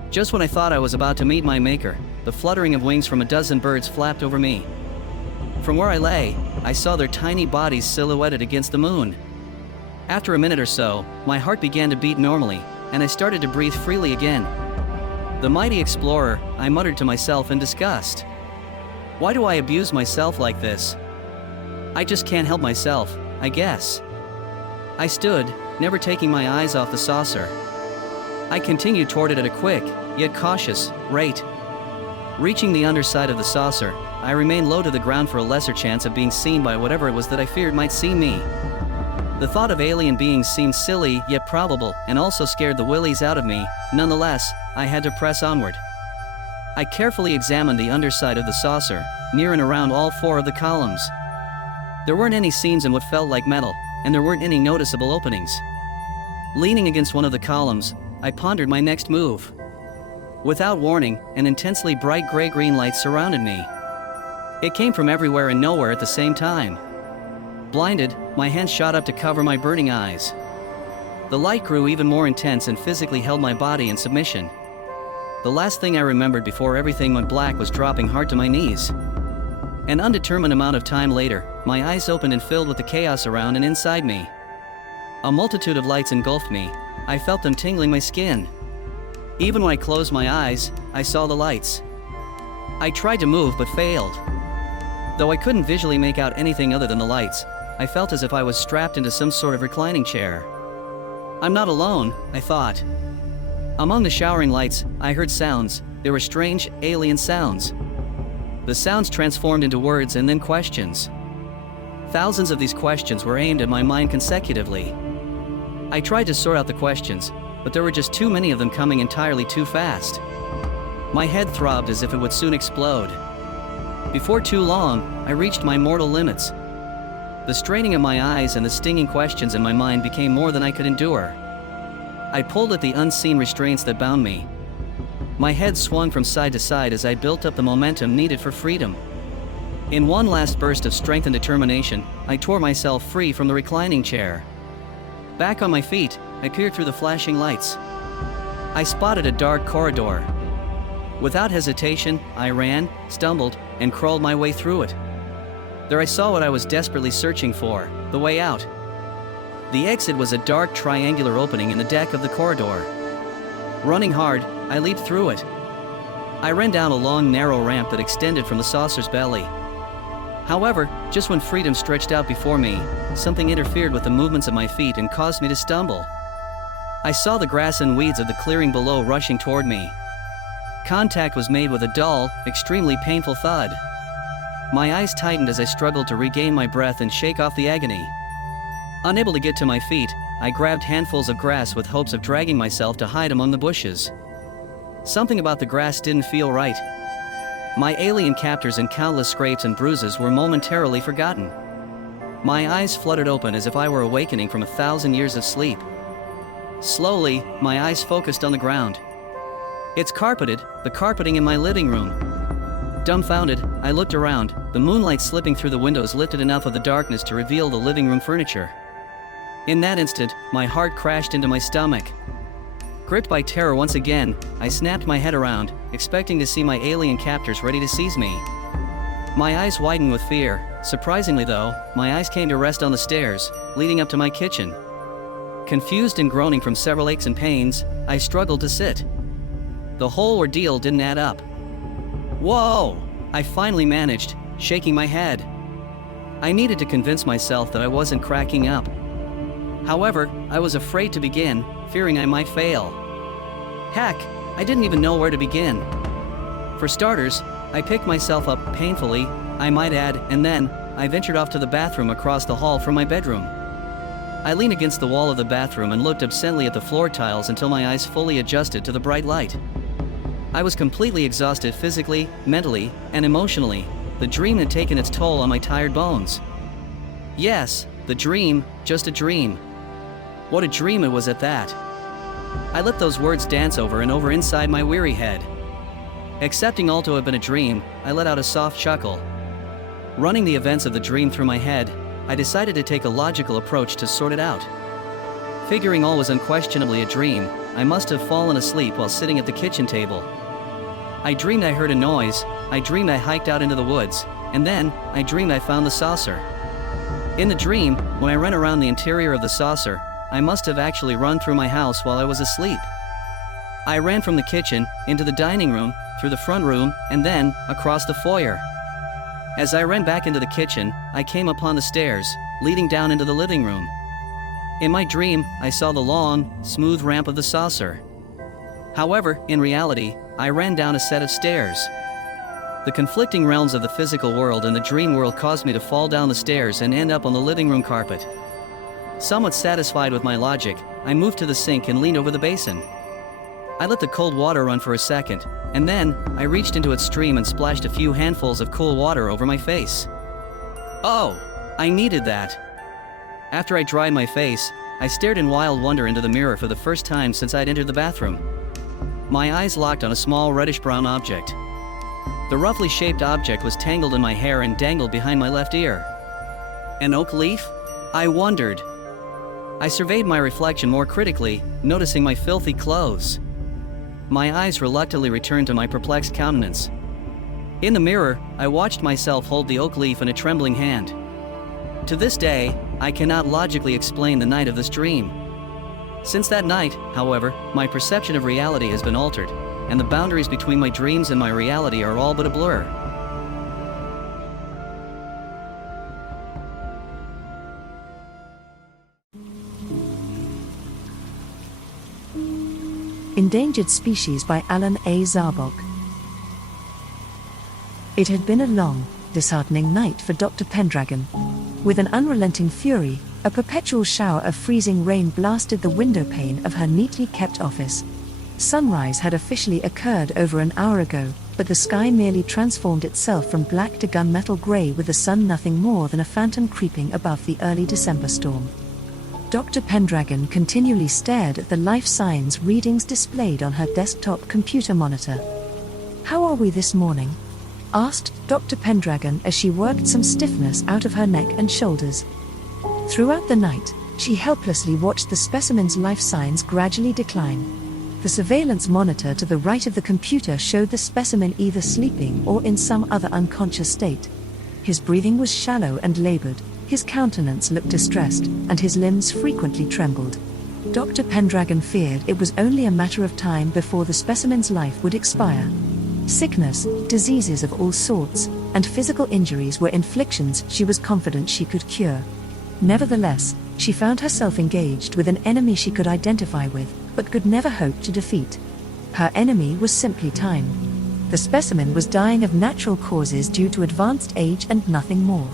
Just when I thought I was about to meet my maker, the fluttering of wings from a dozen birds flapped over me. From where I lay, I saw their tiny bodies silhouetted against the moon. After a minute or so, my heart began to beat normally, and I started to breathe freely again. The mighty explorer, I muttered to myself in disgust. Why do I abuse myself like this? I just can't help myself, I guess. I stood, never taking my eyes off the saucer. I continued toward it at a quick, yet cautious, rate. Reaching the underside of the saucer, I remained low to the ground for a lesser chance of being seen by whatever it was that I feared might see me. The thought of alien beings seemed silly yet probable and also scared the willies out of me. Nonetheless, I had to press onward. I carefully examined the underside of the saucer, near and around all four of the columns. There weren't any seams in what felt like metal, and there weren't any noticeable openings. Leaning against one of the columns, I pondered my next move. Without warning, an intensely bright gray-green light surrounded me. It came from everywhere and nowhere at the same time. Blinded, my hands shot up to cover my burning eyes. The light grew even more intense and physically held my body in submission. The last thing I remembered before everything went black was dropping hard to my knees. An undetermined amount of time later, my eyes opened and filled with the chaos around and inside me. A multitude of lights engulfed me. I felt them tingling my skin. Even when I closed my eyes, I saw the lights. I tried to move but failed. Though I couldn't visually make out anything other than the lights, I felt as if I was strapped into some sort of reclining chair. I'm not alone, I thought. Among the showering lights, I heard sounds. They were strange, alien sounds. The sounds transformed into words and then questions. Thousands of these questions were aimed at my mind consecutively. I tried to sort out the questions, but there were just too many of them coming entirely too fast. My head throbbed as if it would soon explode. Before too long, I reached my mortal limits. The straining of my eyes and the stinging questions in my mind became more than I could endure. I pulled at the unseen restraints that bound me. My head swung from side to side as I built up the momentum needed for freedom. In one last burst of strength and determination, I tore myself free from the reclining chair. Back on my feet, I peered through the flashing lights. I spotted a dark corridor. Without hesitation, I ran, stumbled, and crawled my way through it. There I saw what I was desperately searching for, the way out. The exit was a dark triangular opening in the deck of the corridor. Running hard, I leaped through it. I ran down a long, narrow ramp that extended from the saucer's belly. However, just when freedom stretched out before me, something interfered with the movements of my feet and caused me to stumble. I saw the grass and weeds of the clearing below rushing toward me. Contact was made with a dull, extremely painful thud. My eyes tightened as I struggled to regain my breath and shake off the agony. Unable to get to my feet, I grabbed handfuls of grass with hopes of dragging myself to hide among the bushes. Something about the grass didn't feel right. My alien captors and countless scrapes and bruises were momentarily forgotten. My eyes fluttered open as if I were awakening from 1,000 years of sleep. Slowly, my eyes focused on the ground. It's carpeted, the carpeting in my living room. Dumbfounded, I looked around. The moonlight slipping through the windows lifted enough of the darkness to reveal the living room furniture. In that instant, my heart crashed into my stomach. Gripped by terror once again, I snapped my head around, expecting to see my alien captors ready to seize me. My eyes widened with fear. Surprisingly though, my eyes came to rest on the stairs, leading up to my kitchen. Confused and groaning from several aches and pains, I struggled to sit. The whole ordeal didn't add up. Whoa! I finally managed, shaking my head. I needed to convince myself that I wasn't cracking up. However, I was afraid to begin, fearing I might fail. Heck, I didn't even know where to begin. For starters, I picked myself up painfully, I might add, and then, I ventured off to the bathroom across the hall from my bedroom. I leaned against the wall of the bathroom and looked obscenely at the floor tiles until my eyes fully adjusted to the bright light. I was completely exhausted physically, mentally, and emotionally. The dream had taken its toll on my tired bones. Yes, the dream, just a dream. What a dream it was at that. I let those words dance over and over inside my weary head. Accepting all to have been a dream, I let out a soft chuckle. Running the events of the dream through my head, I decided to take a logical approach to sort it out. Figuring all was unquestionably a dream, I must have fallen asleep while sitting at the kitchen table. I dreamed I heard a noise, I dreamed I hiked out into the woods, and then, I dreamed I found the saucer. In the dream, when I ran around the interior of the saucer, I must have actually run through my house while I was asleep. I ran from the kitchen, into the dining room, through the front room, and then, across the foyer. As I ran back into the kitchen, I came upon the stairs, leading down into the living room. In my dream, I saw the long, smooth ramp of the saucer. However, in reality, I ran down a set of stairs. The conflicting realms of the physical world and the dream world caused me to fall down the stairs and end up on the living room carpet. Somewhat satisfied with my logic, I moved to the sink and leaned over the basin. I let the cold water run for a second, and then, I reached into its stream and splashed a few handfuls of cool water over my face. Oh, I needed that. After I dried my face, I stared in wild wonder into the mirror for the first time since I'd entered the bathroom. My eyes locked on a small reddish-brown object. The roughly shaped object was tangled in my hair and dangled behind my left ear. An oak leaf? I wondered. I surveyed my reflection more critically, noticing my filthy clothes. My eyes reluctantly returned to my perplexed countenance. In the mirror, I watched myself hold the oak leaf in a trembling hand. To this day, I cannot logically explain the night of this dream. Since that night, however, my perception of reality has been altered, and the boundaries between my dreams and my reality are all but a blur. Endangered Species by Alan A. Zarbock. It had been a long, disheartening night for Dr. Pendragon. With an unrelenting fury, a perpetual shower of freezing rain blasted the window pane of her neatly kept office. Sunrise had officially occurred over an hour ago, but the sky merely transformed itself from black to gunmetal grey, with the sun nothing more than a phantom creeping above the early December storm. Dr. Pendragon continually stared at the life signs readings displayed on her desktop computer monitor. "How are we this morning?" asked Dr. Pendragon as she worked some stiffness out of her neck and shoulders. Throughout the night, she helplessly watched the specimen's life signs gradually decline. The surveillance monitor to the right of the computer showed the specimen either sleeping or in some other unconscious state. His breathing was shallow and labored, his countenance looked distressed, and his limbs frequently trembled. Dr. Pendragon feared it was only a matter of time before the specimen's life would expire. Sickness, diseases of all sorts, and physical injuries were inflictions she was confident she could cure. Nevertheless, she found herself engaged with an enemy she could identify with, but could never hope to defeat. Her enemy was simply time. The specimen was dying of natural causes due to advanced age and nothing more.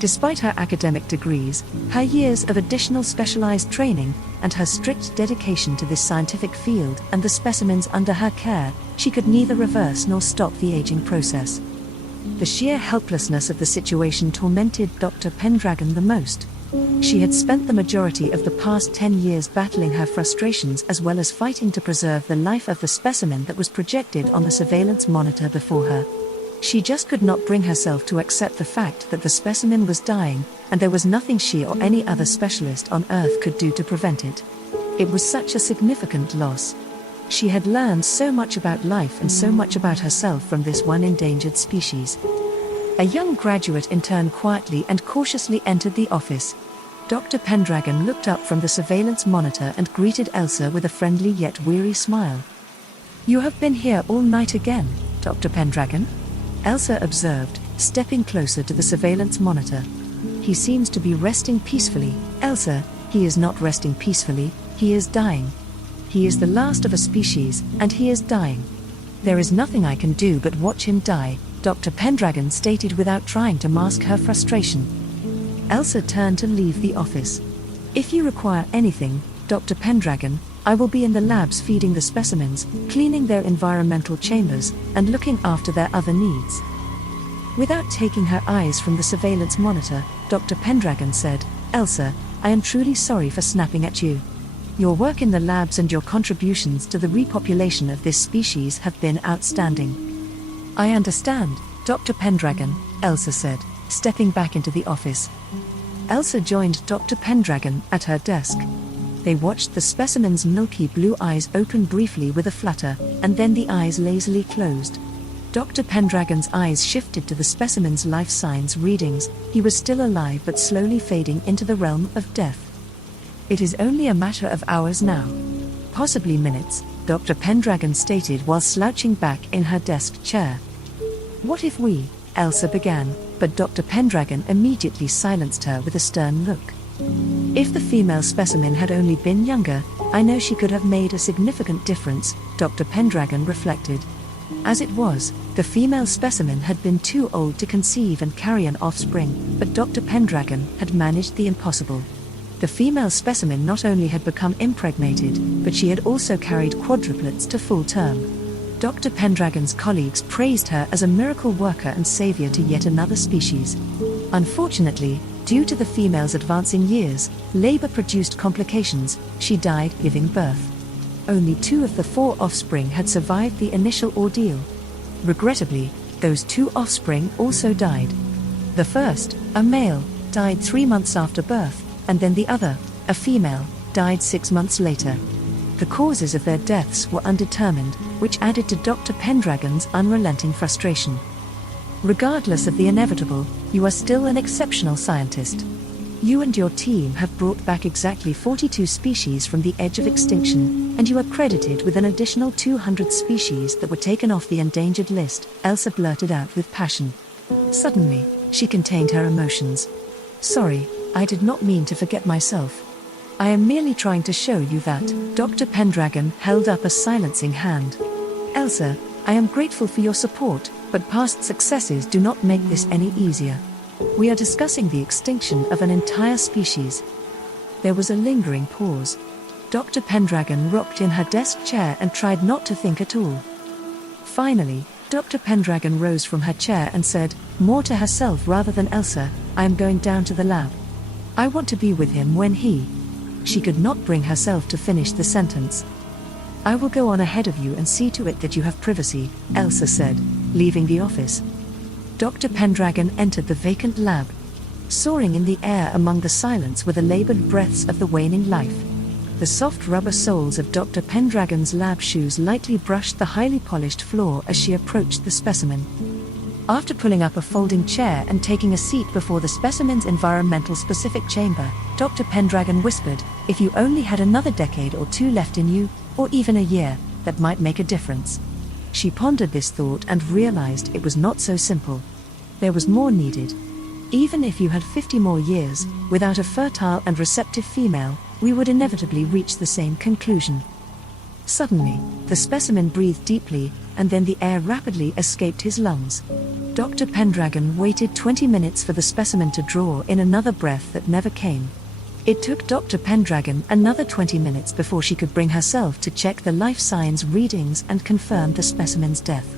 Despite her academic degrees, her years of additional specialized training, and her strict dedication to this scientific field and the specimens under her care, she could neither reverse nor stop the aging process. The sheer helplessness of the situation tormented Dr. Pendragon the most. She had spent the majority of the past 10 years battling her frustrations as well as fighting to preserve the life of the specimen that was projected on the surveillance monitor before her. She just could not bring herself to accept the fact that the specimen was dying, and there was nothing she or any other specialist on Earth could do to prevent it. It was such a significant loss. She had learned so much about life and so much about herself from this one endangered species. A young graduate intern quietly and cautiously entered the office. Dr. Pendragon looked up from the surveillance monitor and greeted Elsa with a friendly yet weary smile. "You have been here all night again, Dr. Pendragon?" Elsa observed, stepping closer to the surveillance monitor. "He seems to be resting peacefully." "Elsa, he is not resting peacefully, he is dying. He is the last of a species, and he is dying. There is nothing I can do but watch him die," Dr. Pendragon stated without trying to mask her frustration. Elsa turned to leave the office. "If you require anything, Dr. Pendragon, I will be in the labs feeding the specimens, cleaning their environmental chambers, and looking after their other needs." Without taking her eyes from the surveillance monitor, Dr. Pendragon said, "Elsa, I am truly sorry for snapping at you. Your work in the labs and your contributions to the repopulation of this species have been outstanding." "I understand, Dr. Pendragon," Elsa said, stepping back into the office. Elsa joined Dr. Pendragon at her desk. They watched the specimen's milky blue eyes open briefly with a flutter, and then the eyes lazily closed. Dr. Pendragon's eyes shifted to the specimen's life signs readings. He was still alive but slowly fading into the realm of death. "It is only a matter of hours now. Possibly minutes," Dr. Pendragon stated while slouching back in her desk chair. "What if we," Elsa began, but Dr. Pendragon immediately silenced her with a stern look. "If the female specimen had only been younger, I know she could have made a significant difference," Dr. Pendragon reflected. As it was, the female specimen had been too old to conceive and carry an offspring, but Dr. Pendragon had managed the impossible. The female specimen not only had become impregnated, but she had also carried quadruplets to full term. Dr. Pendragon's colleagues praised her as a miracle worker and savior to yet another species. Unfortunately, due to the female's advancing years, labor produced complications. She died giving birth. Only 2 of the 4 offspring had survived the initial ordeal. Regrettably, those 2 offspring also died. The first, a male, died 3 months after birth, and then the other, a female, died 6 months later. The causes of their deaths were undetermined, which added to Dr. Pendragon's unrelenting frustration. "Regardless of the inevitable, you are still an exceptional scientist. You and your team have brought back exactly 42 species from the edge of extinction, and you are credited with an additional 200 species that were taken off the endangered list," Elsa blurted out with passion. Suddenly, she contained her emotions. "Sorry, I did not mean to forget myself. I am merely trying to show you that. Dr. Pendragon held up a silencing hand. Elsa, I am grateful for your support, but past successes do not make this any easier. We are discussing the extinction of an entire species. There was a lingering pause. Dr. Pendragon rocked in her desk chair and tried not to think at all. Finally, Dr. Pendragon rose from her chair and said, more to herself rather than Elsa, I am going down to the lab. I want to be with him when he... She could not bring herself to finish the sentence. I will go on ahead of you and see to it that you have privacy, Elsa said, leaving the office. Dr. Pendragon entered the vacant lab. Soaring in the air among the silence were the labored breaths of the waning life. The soft rubber soles of Dr. Pendragon's lab shoes lightly brushed the highly polished floor as she approached the specimen. After pulling up a folding chair and taking a seat before the specimen's environmental specific chamber, Dr. Pendragon whispered, if you only had another decade or two left in you, or even a year, that might make a difference. She pondered this thought and realized it was not so simple. There was more needed. Even if you had 50 more years, without a fertile and receptive female, we would inevitably reach the same conclusion. Suddenly, the specimen breathed deeply, and then the air rapidly escaped his lungs. Dr. Pendragon waited 20 minutes for the specimen to draw in another breath that never came. It took Dr. Pendragon another 20 minutes before she could bring herself to check the life signs readings and confirm the specimen's death.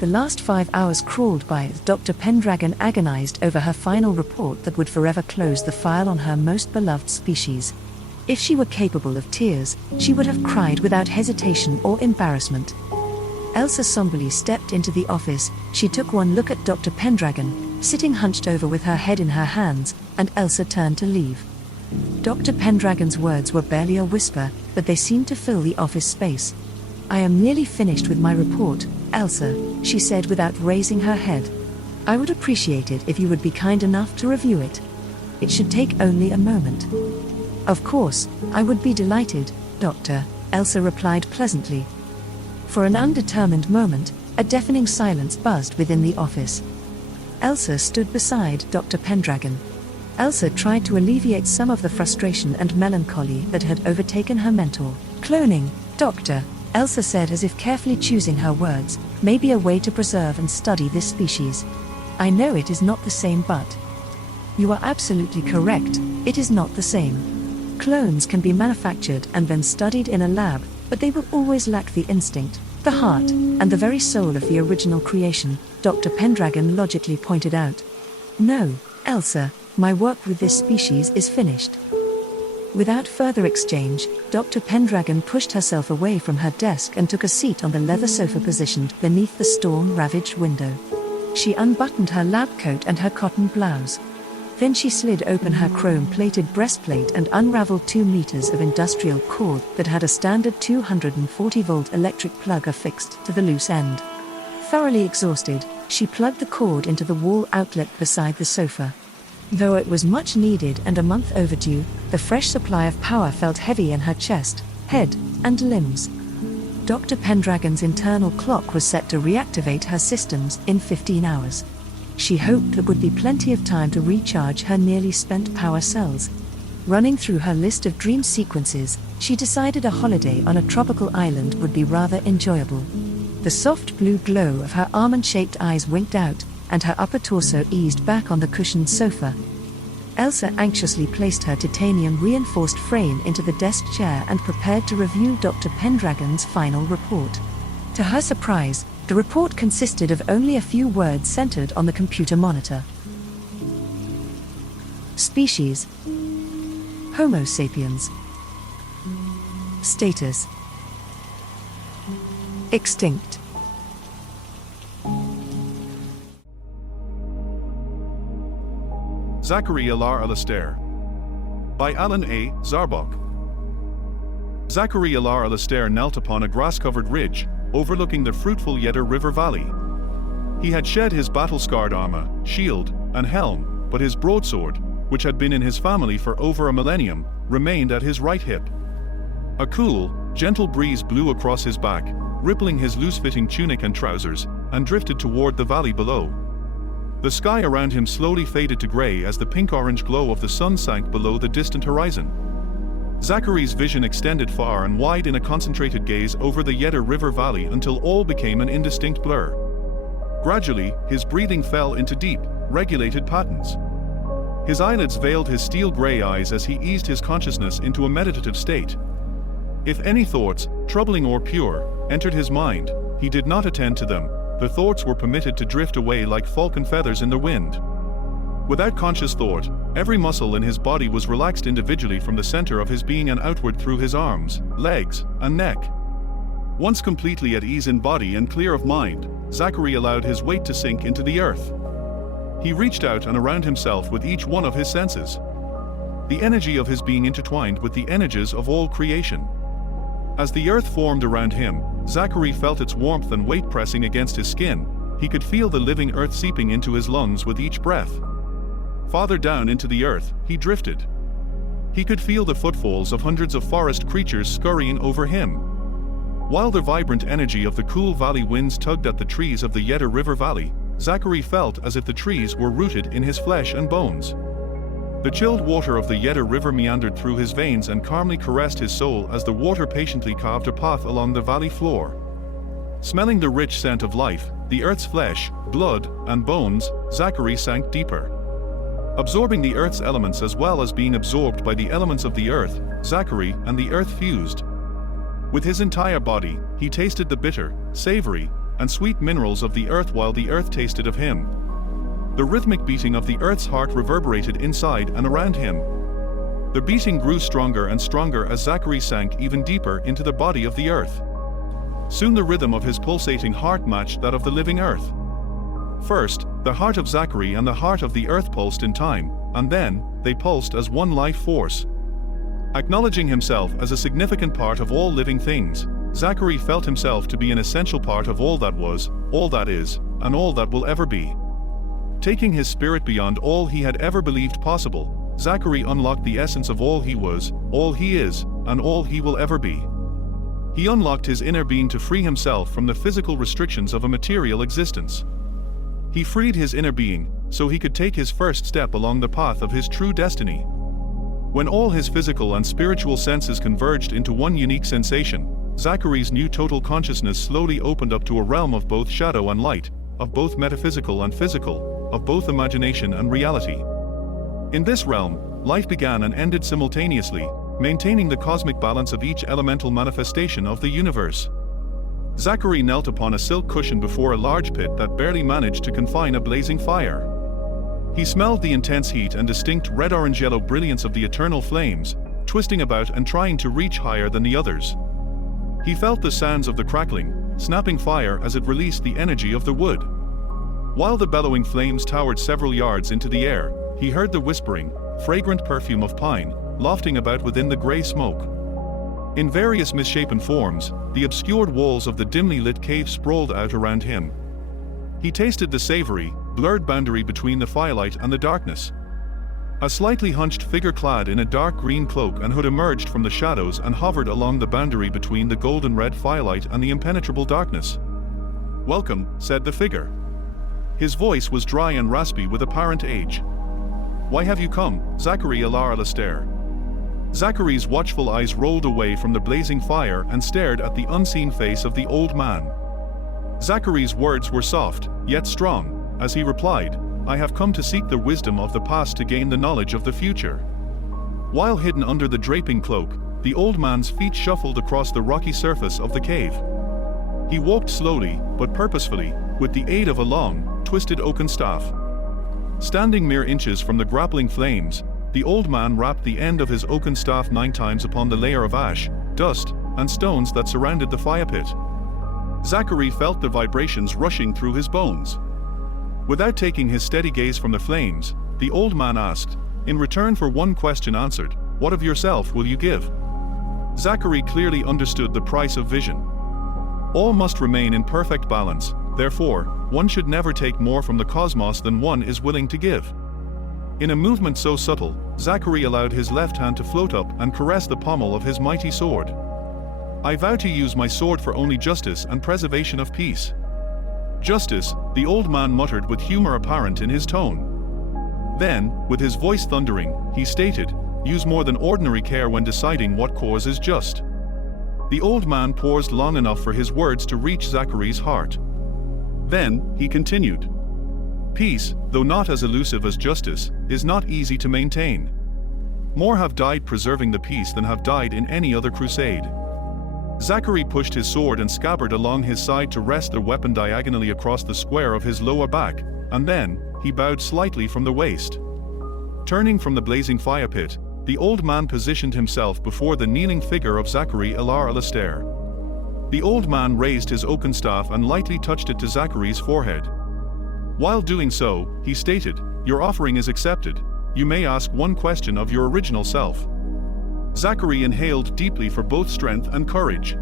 The last 5 hours crawled by as Dr. Pendragon agonized over her final report that would forever close the file on her most beloved species. If she were capable of tears, she would have cried without hesitation or embarrassment. Elsa somberly stepped into the office. She took one look at Dr. Pendragon, sitting hunched over with her head in her hands, and Elsa turned to leave. Dr. Pendragon's words were barely a whisper, but they seemed to fill the office space. I am nearly finished with my report, Elsa, she said without raising her head. I would appreciate it if you would be kind enough to review it. It should take only a moment. Of course, I would be delighted, Doctor, Elsa replied pleasantly. For an undetermined moment, a deafening silence buzzed within the office. Elsa stood beside Dr. Pendragon. Elsa tried to alleviate some of the frustration and melancholy that had overtaken her mentor. Cloning, Doctor, Elsa said as if carefully choosing her words, may be a way to preserve and study this species. I know it is not the same but... You are absolutely correct, it is not the same. Clones can be manufactured and then studied in a lab, but they will always lack the instinct, the heart, and the very soul of the original creation, Dr. Pendragon logically pointed out. No, Elsa, my work with this species is finished. Without further exchange, Dr. Pendragon pushed herself away from her desk and took a seat on the leather sofa positioned beneath the storm-ravaged window. She unbuttoned her lab coat and her cotton blouse. Then she slid open her chrome-plated breastplate and unraveled 2 meters of industrial cord that had a standard 240-volt electric plug affixed to the loose end. Thoroughly exhausted, she plugged the cord into the wall outlet beside the sofa. Though it was much needed and a month overdue, the fresh supply of power felt heavy in her chest, head, and limbs. Dr. Pendragon's internal clock was set to reactivate her systems in 15 hours. She hoped there would be plenty of time to recharge her nearly spent power cells. Running through her list of dream sequences, she decided a holiday on a tropical island would be rather enjoyable. The soft blue glow of her almond-shaped eyes winked out, and her upper torso eased back on the cushioned sofa. Elsa anxiously placed her titanium-reinforced frame into the desk chair and prepared to review Dr. Pendragon's final report. To her surprise, the report consisted of only a few words centered on the computer monitor. Species: Homo sapiens. Status: extinct. Zachary Alar Alasdair. By Alan A. Zarbock. Zachary Alar Alasdair knelt upon a grass-covered ridge, overlooking the fruitful Yedder River Valley. He had shed his battle-scarred armor, shield, and helm, but his broadsword, which had been in his family for over a millennium, remained at his right hip. A cool, gentle breeze blew across his back, rippling his loose-fitting tunic and trousers, and drifted toward the valley below. The sky around him slowly faded to gray as the pink-orange glow of the sun sank below the distant horizon. Zachary's vision extended far and wide in a concentrated gaze over the Yedder River Valley until all became an indistinct blur. Gradually, his breathing fell into deep, regulated patterns. His eyelids veiled his steel-gray eyes as he eased his consciousness into a meditative state. If any thoughts, troubling or pure, entered his mind, he did not attend to them. The thoughts were permitted to drift away like falcon feathers in the wind. Without conscious thought, every muscle in his body was relaxed individually from the center of his being and outward through his arms, legs, and neck. Once completely at ease in body and clear of mind, Zachary allowed his weight to sink into the earth. He reached out and around himself with each one of his senses. The energy of his being intertwined with the energies of all creation. As the earth formed around him, Zachary felt its warmth and weight pressing against his skin. He could feel the living earth seeping into his lungs with each breath. Farther down into the earth, he drifted. He could feel the footfalls of hundreds of forest creatures scurrying over him. While the vibrant energy of the cool valley winds tugged at the trees of the Yedder River Valley, Zachary felt as if the trees were rooted in his flesh and bones. The chilled water of the Yedder River meandered through his veins and calmly caressed his soul as the water patiently carved a path along the valley floor. Smelling the rich scent of life, the earth's flesh, blood, and bones, Zachary sank deeper. Absorbing the earth's elements as well as being absorbed by the elements of the earth, Zachary and the earth fused. With his entire body, he tasted the bitter, savory, and sweet minerals of the earth while the earth tasted of him. The rhythmic beating of the earth's heart reverberated inside and around him. The beating grew stronger and stronger as Zachary sank even deeper into the body of the earth. Soon the rhythm of his pulsating heart matched that of the living earth. First, the heart of Zachary and the heart of the earth pulsed in time, and then, they pulsed as one life force. Acknowledging himself as a significant part of all living things, Zachary felt himself to be an essential part of all that was, all that is, and all that will ever be. Taking his spirit beyond all he had ever believed possible, Zachary unlocked the essence of all he was, all he is, and all he will ever be. He unlocked his inner being to free himself from the physical restrictions of a material existence. He freed his inner being, so he could take his first step along the path of his true destiny. When all his physical and spiritual senses converged into one unique sensation, Zachary's new total consciousness slowly opened up to a realm of both shadow and light, of both metaphysical and physical, of both imagination and reality. In this realm, life began and ended simultaneously, maintaining the cosmic balance of each elemental manifestation of the universe. Zachary knelt upon a silk cushion before a large pit that barely managed to confine a blazing fire. He smelled the intense heat and distinct red-orange-yellow brilliance of the eternal flames, twisting about and trying to reach higher than the others. He felt the sounds of the crackling, snapping fire as it released the energy of the wood. While the bellowing flames towered several yards into the air, he heard the whispering, fragrant perfume of pine, lofting about within the gray smoke. In various misshapen forms, the obscured walls of the dimly lit cave sprawled out around him. He tasted the savory, blurred boundary between the firelight and the darkness. A slightly hunched figure clad in a dark green cloak and hood emerged from the shadows and hovered along the boundary between the golden-red firelight and the impenetrable darkness. "Welcome," said the figure. His voice was dry and raspy with apparent age. "Why have you come, Zachary Alar Alasdair?" Zachary's watchful eyes rolled away from the blazing fire and stared at the unseen face of the old man. Zachary's words were soft, yet strong, as he replied, "I have come to seek the wisdom of the past to gain the knowledge of the future." While hidden under the draping cloak, the old man's feet shuffled across the rocky surface of the cave. He walked slowly, but purposefully, with the aid of a long, twisted oaken staff. Standing mere inches from the grappling flames, the old man rapped the end of his oaken staff 9 times upon the layer of ash, dust, and stones that surrounded the fire pit. Zachary felt the vibrations rushing through his bones. Without taking his steady gaze from the flames, the old man asked, in return for one question answered, "What of yourself will you give?" Zachary clearly understood the price of vision. All must remain in perfect balance, therefore, one should never take more from the cosmos than one is willing to give. In a movement so subtle, Zachary allowed his left hand to float up and caress the pommel of his mighty sword. "I vow to use my sword for only justice and preservation of peace." "Justice," the old man muttered with humor apparent in his tone. Then, with his voice thundering, he stated, use more than ordinary care when deciding what cause is just. The old man paused long enough for his words to reach Zachary's heart. Then, he continued. Peace, though not as elusive as justice, is not easy to maintain. More have died preserving the peace than have died in any other crusade. Zachary pushed his sword and scabbard along his side to rest the weapon diagonally across the square of his lower back, and then, he bowed slightly from the waist. Turning from the blazing fire pit, the old man positioned himself before the kneeling figure of Zachary Alasdair. The old man raised his oaken staff and lightly touched it to Zachary's forehead. While doing so, he stated, "Your offering is accepted. You may ask one question of your original self." Zachary inhaled deeply for both strength and courage.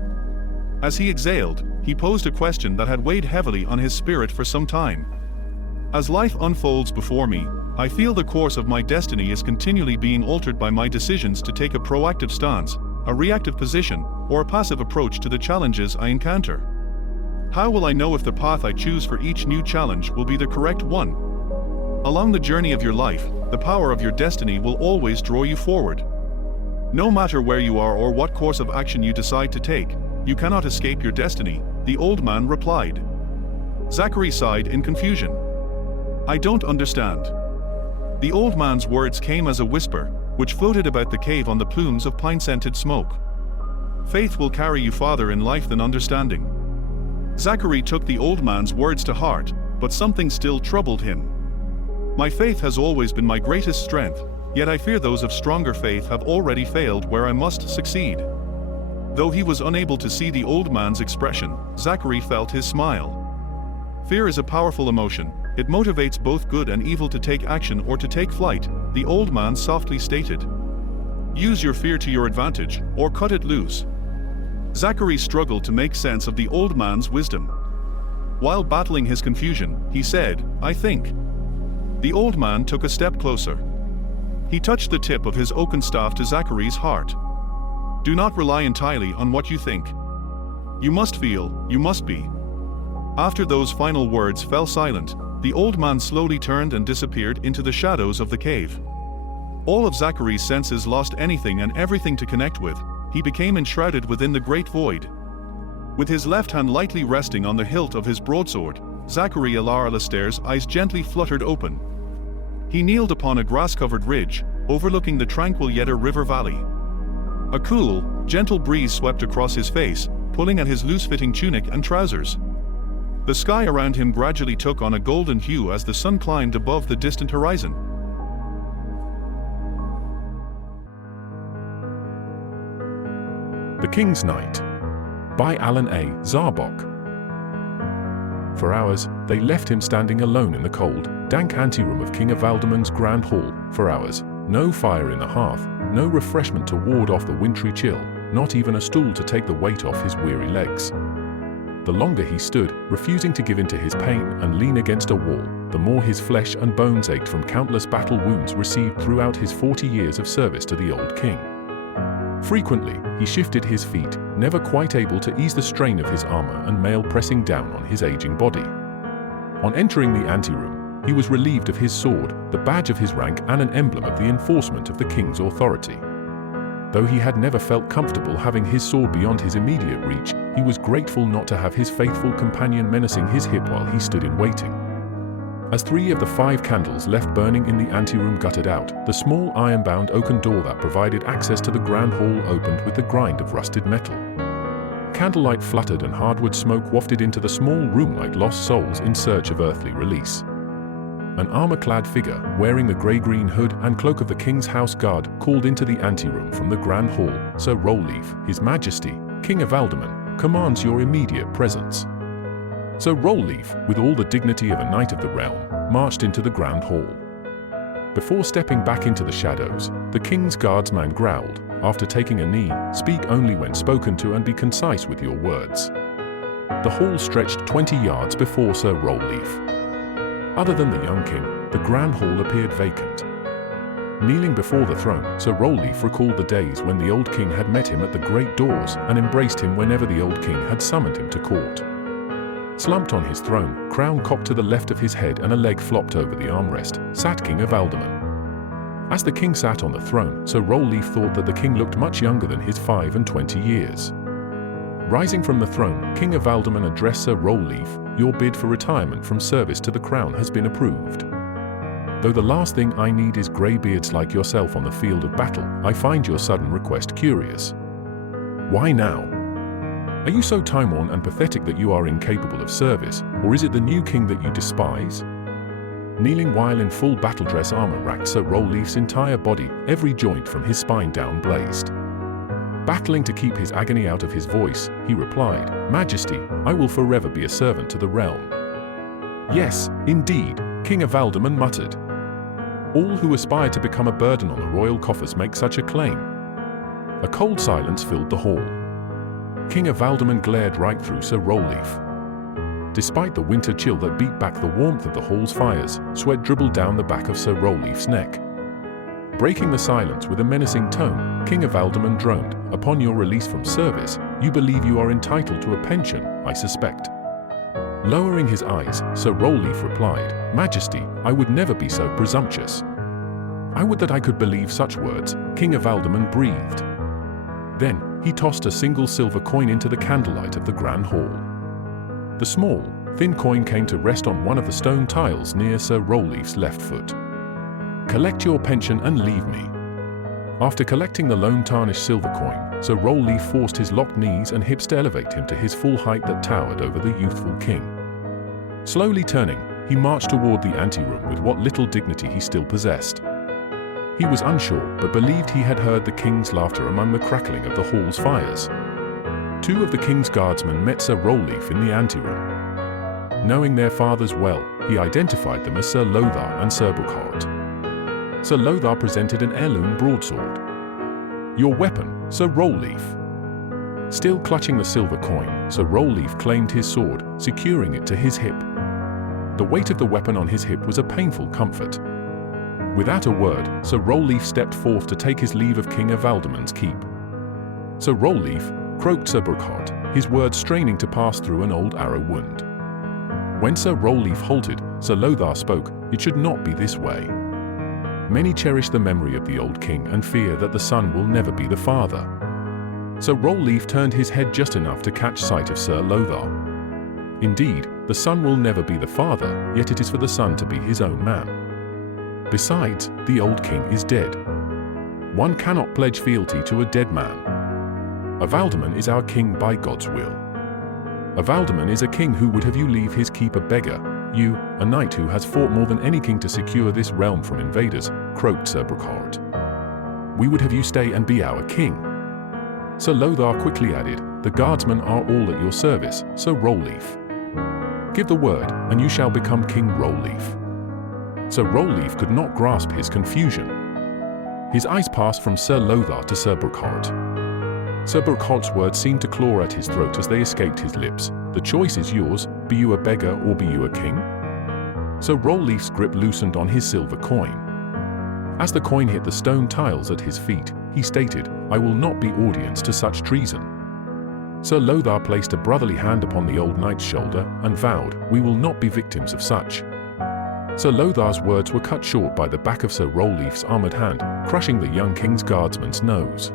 As he exhaled, he posed a question that had weighed heavily on his spirit for some time. As life unfolds before me, I feel the course of my destiny is continually being altered by my decisions to take a proactive stance, a reactive position, or a passive approach to the challenges I encounter. How will I know if the path I choose for each new challenge will be the correct one? Along the journey of your life, the power of your destiny will always draw you forward. No matter where you are or what course of action you decide to take, you cannot escape your destiny, the old man replied. Zachary sighed in confusion. I don't understand. The old man's words came as a whisper, which floated about the cave on the plumes of pine-scented smoke. Faith will carry you farther in life than understanding. Zachary took the old man's words to heart, but something still troubled him. My faith has always been my greatest strength, yet I fear those of stronger faith have already failed where I must succeed. Though he was unable to see the old man's expression, Zachary felt his smile. Fear is a powerful emotion. It motivates both good and evil to take action or to take flight, the old man softly stated. Use your fear to your advantage, or cut it loose. Zachary struggled to make sense of the old man's wisdom. While battling his confusion, he said, I think. The old man took a step closer. He touched the tip of his oaken staff to Zachary's heart. Do not rely entirely on what you think. You must feel, you must be. After those final words fell silent, the old man slowly turned and disappeared into the shadows of the cave. All of Zachary's senses lost anything and everything to connect with. He became enshrouded within the great void. With his left hand lightly resting on the hilt of his broadsword, Zachary Alasdair's eyes gently fluttered open. He kneeled upon a grass-covered ridge, overlooking the tranquil Yedder River Valley. A cool, gentle breeze swept across his face, pulling at his loose-fitting tunic and trousers. The sky around him gradually took on a golden hue as the sun climbed above the distant horizon. The King's Night by Alan A. Zarbock. For hours, they left him standing alone in the cold, dank anteroom of King Evaldemon's Grand Hall. For hours, no fire in the hearth, no refreshment to ward off the wintry chill, not even a stool to take the weight off his weary legs. The longer he stood, refusing to give in to his pain and lean against a wall, the more his flesh and bones ached from countless battle wounds received throughout his 40 years of service to the old king. Frequently, he shifted his feet, never quite able to ease the strain of his armor and mail pressing down on his aging body. On entering the anteroom, he was relieved of his sword, the badge of his rank and an emblem of the enforcement of the king's authority. Though he had never felt comfortable having his sword beyond his immediate reach, he was grateful not to have his faithful companion menacing his hip while he stood in waiting. As 3 of the 5 candles left burning in the anteroom guttered out, the small iron-bound oaken door that provided access to the grand hall opened with the grind of rusted metal. Candlelight fluttered and hardwood smoke wafted into the small room like lost souls in search of earthly release. An armor-clad figure, wearing the grey-green hood and cloak of the King's House Guard, called into the anteroom from the Grand Hall. Sir Rollleaf, His Majesty, King Evaldemon, commands your immediate presence. So Rollleaf, with all the dignity of a knight of the realm, marched into the Grand Hall. Before stepping back into the shadows, the King's Guardsman growled, after taking a knee, speak only when spoken to and be concise with your words. The hall stretched 20 yards before Sir Rollleaf. Other than the young king, the Grand Hall appeared vacant. Kneeling before the throne, Sir Rollleaf recalled the days when the old king had met him at the great doors and embraced him whenever the old king had summoned him to court. Slumped on his throne, crown cocked to the left of his head and a leg flopped over the armrest, sat King Evaldemon. As the king sat on the throne, Sir Rolleaf thought that the king looked much younger than his 25 years. Rising from the throne, King Avaldman addressed Sir Rolleaf, "Your bid for retirement from service to the crown has been approved. Though the last thing I need is greybeards like yourself on the field of battle, I find your sudden request curious. Why now? Are you so time-worn and pathetic that you are incapable of service, or is it the new king that you despise?" Kneeling while in full battle dress armor racked Sir Rolleaf's entire body, every joint from his spine down blazed. Battling to keep his agony out of his voice, he replied, "Majesty, I will forever be a servant to the realm." "Yes, indeed," King Avaldman muttered. "All who aspire to become a burden on the royal coffers make such a claim." A cold silence filled the hall. King Avaldman glared right through Sir Rolleaf. Despite the winter chill that beat back the warmth of the hall's fires, sweat dribbled down the back of Sir Rolleaf's neck. Breaking the silence with a menacing tone, King Avaldman droned, "Upon your release from service, you believe you are entitled to a pension, I suspect." Lowering his eyes, Sir Rolleaf replied, "Majesty, I would never be so presumptuous." "I would that I could believe such words," King Avaldman breathed. Then, he tossed a single silver coin into the candlelight of the grand hall. The small, thin coin came to rest on one of the stone tiles near Sir Rolleaf's left foot. "Collect your pension and leave me." After collecting the lone tarnished silver coin, Sir Rolleaf forced his locked knees and hips to elevate him to his full height that towered over the youthful king. Slowly turning, he marched toward the anteroom with what little dignity he still possessed. He was unsure, but believed he had heard the king's laughter among the crackling of the hall's fires. Two of the king's guardsmen met Sir Rolleaf in the anteroom. Knowing their fathers well, he identified them as Sir Lothar and Sir Zarbock. Sir Lothar presented an heirloom broadsword. "Your weapon, Sir Rolleaf." Still clutching the silver coin, Sir Rolleaf claimed his sword, securing it to his hip. The weight of the weapon on his hip was a painful comfort. Without a word, Sir Rolleaf stepped forth to take his leave of King Avaldman's keep. "Sir Rolleaf," croaked Sir Zarbock, his words straining to pass through an old arrow wound. When Sir Rolleaf halted, Sir Lothar spoke, "It should not be this way. Many cherish the memory of the old king and fear that the son will never be the father." Sir Rolleaf turned his head just enough to catch sight of Sir Lothar. "Indeed, the son will never be the father, yet it is for the son to be his own man. Besides, the old king is dead. One cannot pledge fealty to a dead man. Avaldman is our king by God's will. Avaldman is a king who would have you leave his keep a beggar, you, a knight who has fought more than any king to secure this realm from invaders," croaked Sir Zarbock. "We would have you stay and be our king." Sir Lothar quickly added, "The guardsmen are all at your service, Sir Rolleaf. Give the word, and you shall become King Rolleaf." Sir Rolleaf could not grasp his confusion. His eyes passed from Sir Lothar to Sir Zarbock. Sir Zarbock's words seemed to claw at his throat as they escaped his lips. "The choice is yours, be you a beggar or be you a king?" Sir Rolleaf's grip loosened on his silver coin. As the coin hit the stone tiles at his feet, he stated, "I will not be audience to such treason." Sir Lothar placed a brotherly hand upon the old knight's shoulder and vowed, "We will not be victims of such." Sir Lothar's words were cut short by the back of Sir Rolleaf's armored hand, crushing the young king's guardsman's nose.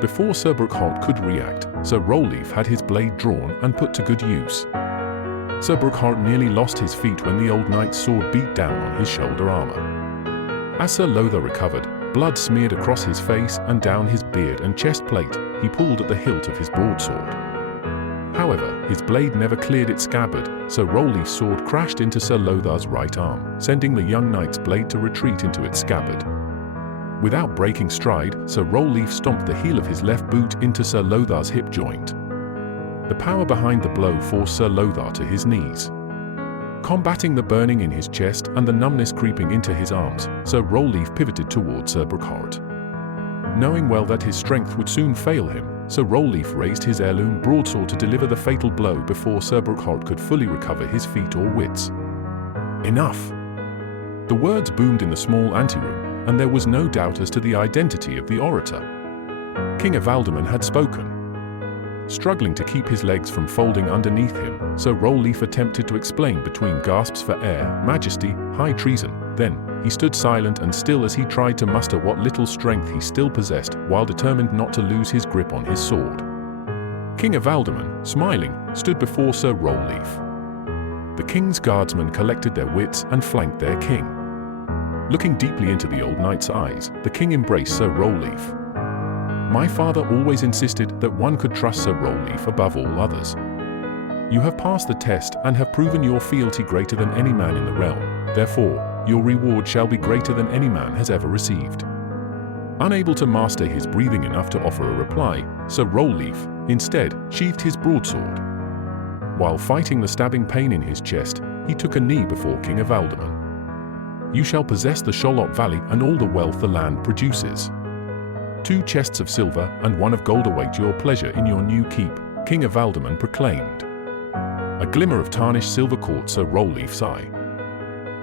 Before Sir Zarbock could react, Sir Rolleaf had his blade drawn and put to good use. Sir Zarbock nearly lost his feet when the old knight's sword beat down on his shoulder armor. As Sir Lothar recovered, blood smeared across his face and down his beard and chest plate. He pulled at the hilt of his broadsword. However, his blade never cleared its scabbard. Sir Rolleaf's sword crashed into Sir Lothar's right arm, sending the young knight's blade to retreat into its scabbard. Without breaking stride, Sir Rolleaf stomped the heel of his left boot into Sir Lothar's hip joint. The power behind the blow forced Sir Lothar to his knees. Combating the burning in his chest and the numbness creeping into his arms, Sir Rolleaf pivoted towards Sir Zarbock. Knowing well that his strength would soon fail him, Sir Rolleaf raised his heirloom broadsword to deliver the fatal blow before Sir Zarbock could fully recover his feet or wits. "Enough!" The words boomed in the small anteroom, and there was no doubt as to the identity of the orator. King Avaldman had spoken. Struggling to keep his legs from folding underneath him, Sir Rolleaf attempted to explain between gasps for air, "Majesty, high treason, Then, he stood silent and still as he tried to muster what little strength he still possessed, while determined not to lose his grip on his sword. King Avaldemar, smiling, stood before Sir Rollleaf. The king's guardsmen collected their wits and flanked their king. Looking deeply into the old knight's eyes, the king embraced Sir Rollleaf. My father always insisted that one could trust Sir Rollleaf above all others. You have passed the test and have proven your fealty greater than any man in the realm, therefore, your reward shall be greater than any man has ever received. Unable to master his breathing enough to offer a reply, Sir Rollleaf, instead, sheathed his broadsword. While fighting the stabbing pain in his chest, he took a knee before King Avaldemar. You shall possess the Sholop Valley and all the wealth the land produces. 2 chests of silver and 1 of gold await your pleasure in your new keep, King Avaldemar proclaimed. A glimmer of tarnished silver caught Sir Rollleaf's eye.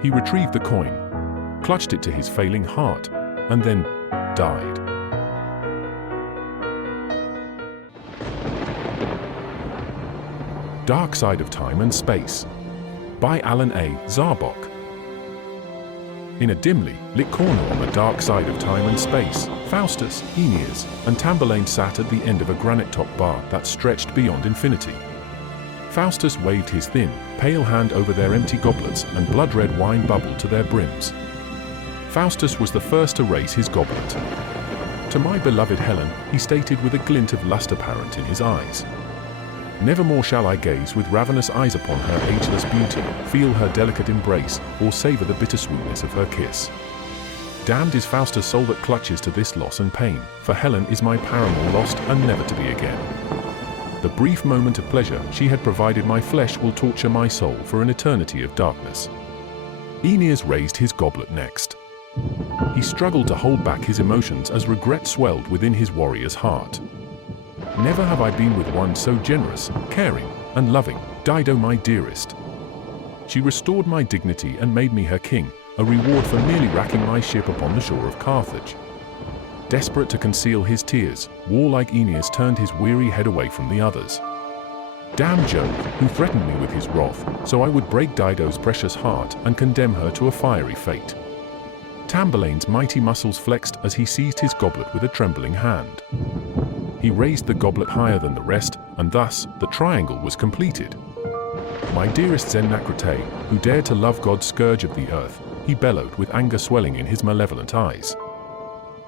He retrieved the coin, clutched it to his failing heart, and then died. Dark Side of Time and Space by Alan A. Zarbock. In a dimly lit corner on the dark side of time and space, Faustus, Aeneas, and Tamburlaine sat at the end of a granite-topped bar that stretched beyond infinity. Faustus waved his thin, pale hand over their empty goblets, and blood-red wine bubbled to their brims. Faustus was the first to raise his goblet. To my beloved Helen, he stated with a glint of lust apparent in his eyes. Nevermore shall I gaze with ravenous eyes upon her ageless beauty, feel her delicate embrace, or savor the bittersweetness of her kiss. Damned is Faustus' soul that clutches to this loss and pain, for Helen is my paramour lost and never to be again. The brief moment of pleasure she had provided my flesh will torture my soul for an eternity of darkness. Aeneas raised his goblet next. He struggled to hold back his emotions as regret swelled within his warrior's heart. Never have I been with one so generous, caring, and loving, Dido my dearest. She restored my dignity and made me her king, a reward for merely racking my ship upon the shore of Carthage. Desperate to conceal his tears, warlike Aeneas turned his weary head away from the others. Damn Jove, who threatened me with his wrath, so I would break Dido's precious heart and condemn her to a fiery fate. Tamburlaine's mighty muscles flexed as he seized his goblet with a trembling hand. He raised the goblet higher than the rest, and thus, the triangle was completed. My dearest Zennacrite, who dared to love God's scourge of the earth, he bellowed with anger swelling in his malevolent eyes.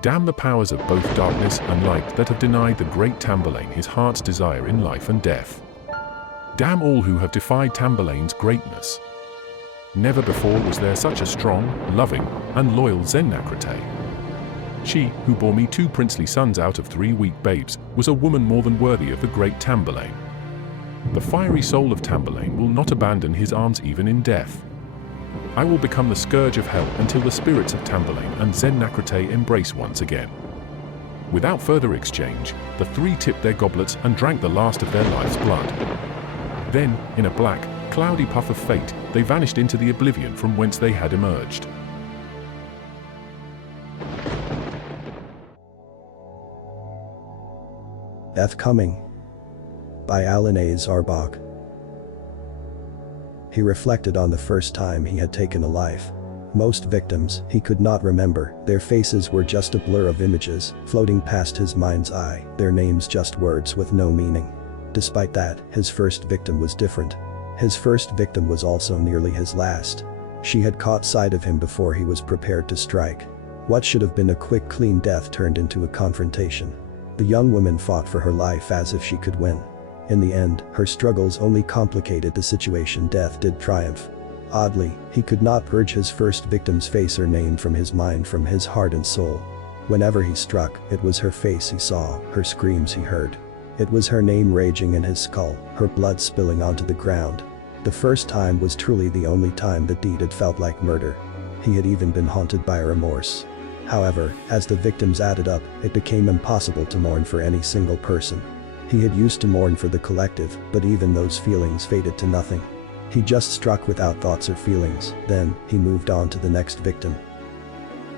Damn the powers of both darkness and light that have denied the great Tamburlaine his heart's desire in life and death. Damn all who have defied Tamburlaine's greatness. Never before was there such a strong, loving, and loyal Zennacrite. She, who bore me 2 princely sons out of 3 weak babes, was a woman more than worthy of the great Tamburlaine. The fiery soul of Tamburlaine will not abandon his arms even in death. I will become the scourge of hell until the spirits of Tamburlaine and Zennacrite embrace once again. Without further exchange, the 3 tipped their goblets and drank the last of their life's blood. Then, in a black, cloudy puff of fate, they vanished into the oblivion from whence they had emerged. Death Coming by Alan A. Zarbock. He reflected on the first time he had taken a life. Most victims he could not remember, their faces were just a blur of images floating past his mind's eye, their names just words with no meaning. Despite that, his first victim was different. His first victim was also nearly his last. She had caught sight of him before he was prepared to strike. What should have been a quick, clean death turned into a confrontation. The young woman fought for her life as if she could win. In the end, her struggles only complicated the situation. Death did triumph. Oddly, he could not purge his first victim's face or name from his mind, from his heart and soul. Whenever he struck, it was her face he saw, her screams he heard. It was her name raging in his skull, her blood spilling onto the ground. The first time was truly the only time the deed had felt like murder. He had even been haunted by remorse. However, as the victims added up, it became impossible to mourn for any single person. He had used to mourn for the collective, but even those feelings faded to nothing. He just struck without thoughts or feelings, then, he moved on to the next victim.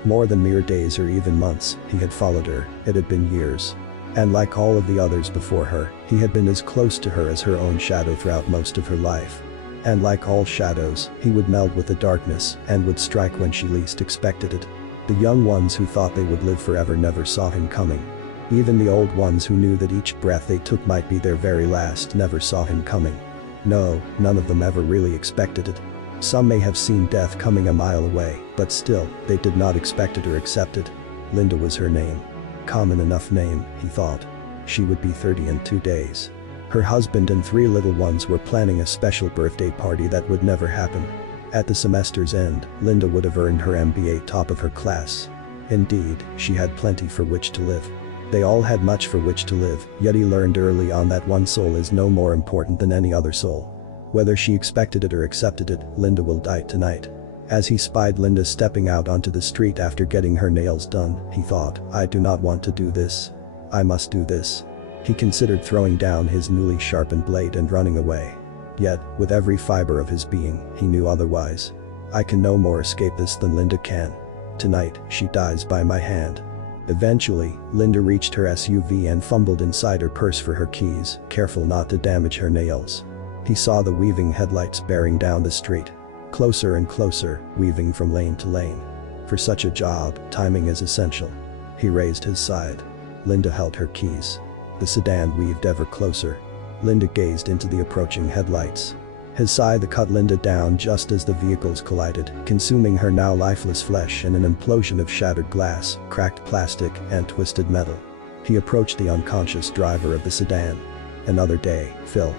More than mere days or even months, he had followed her, it had been years. And like all of the others before her, he had been as close to her as her own shadow throughout most of her life. And like all shadows, he would meld with the darkness and would strike when she least expected it. The young ones who thought they would live forever never saw him coming. Even the old ones who knew that each breath they took might be their very last never saw him coming. No, none of them ever really expected it. Some may have seen death coming a mile away, but still, they did not expect it or accept it. Linda was her name. Common enough name, he thought. She would be 30 in 2 days. Her husband and 3 little ones were planning a special birthday party that would never happen. At the semester's end, Linda would have earned her MBA top of her class. Indeed, she had plenty for which to live. They all had much for which to live, yet he learned early on that one soul is no more important than any other soul. Whether she expected it or accepted it, Linda will die tonight. As he spied Linda stepping out onto the street after getting her nails done, he thought, I do not want to do this. I must do this. He considered throwing down his newly sharpened blade and running away. Yet, with every fiber of his being, he knew otherwise. I can no more escape this than Linda can. Tonight, she dies by my hand. Eventually, Linda reached her SUV and fumbled inside her purse for her keys, careful not to damage her nails. He saw the weaving headlights bearing down the street. Closer and closer, weaving from lane to lane. For such a job, timing is essential. He raised his side. Linda held her keys. The sedan weaved ever closer. Linda gazed into the approaching headlights. His scythe cut Linda down just as the vehicles collided, consuming her now lifeless flesh in an implosion of shattered glass, cracked plastic, and twisted metal. He approached the unconscious driver of the sedan. Another day, Phil.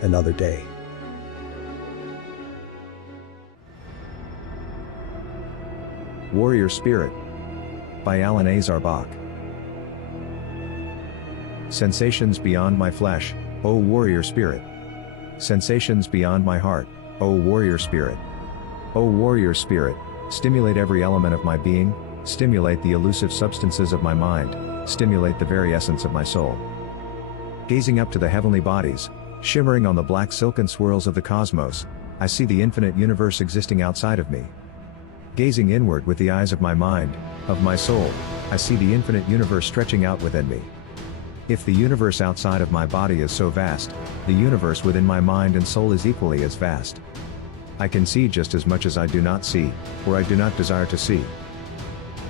Another day. Warrior Spirit by Alan Zarbock. Sensations beyond my flesh, O warrior spirit. Sensations beyond my heart, O warrior spirit. O warrior spirit, stimulate every element of my being, stimulate the elusive substances of my mind, stimulate the very essence of my soul. Gazing up to the heavenly bodies, shimmering on the black silken swirls of the cosmos, I see the infinite universe existing outside of me. Gazing inward with the eyes of my mind, of my soul, I see the infinite universe stretching out within me. If the universe outside of my body is so vast, the universe within my mind and soul is equally as vast. I can see just as much as I do not see, or I do not desire to see.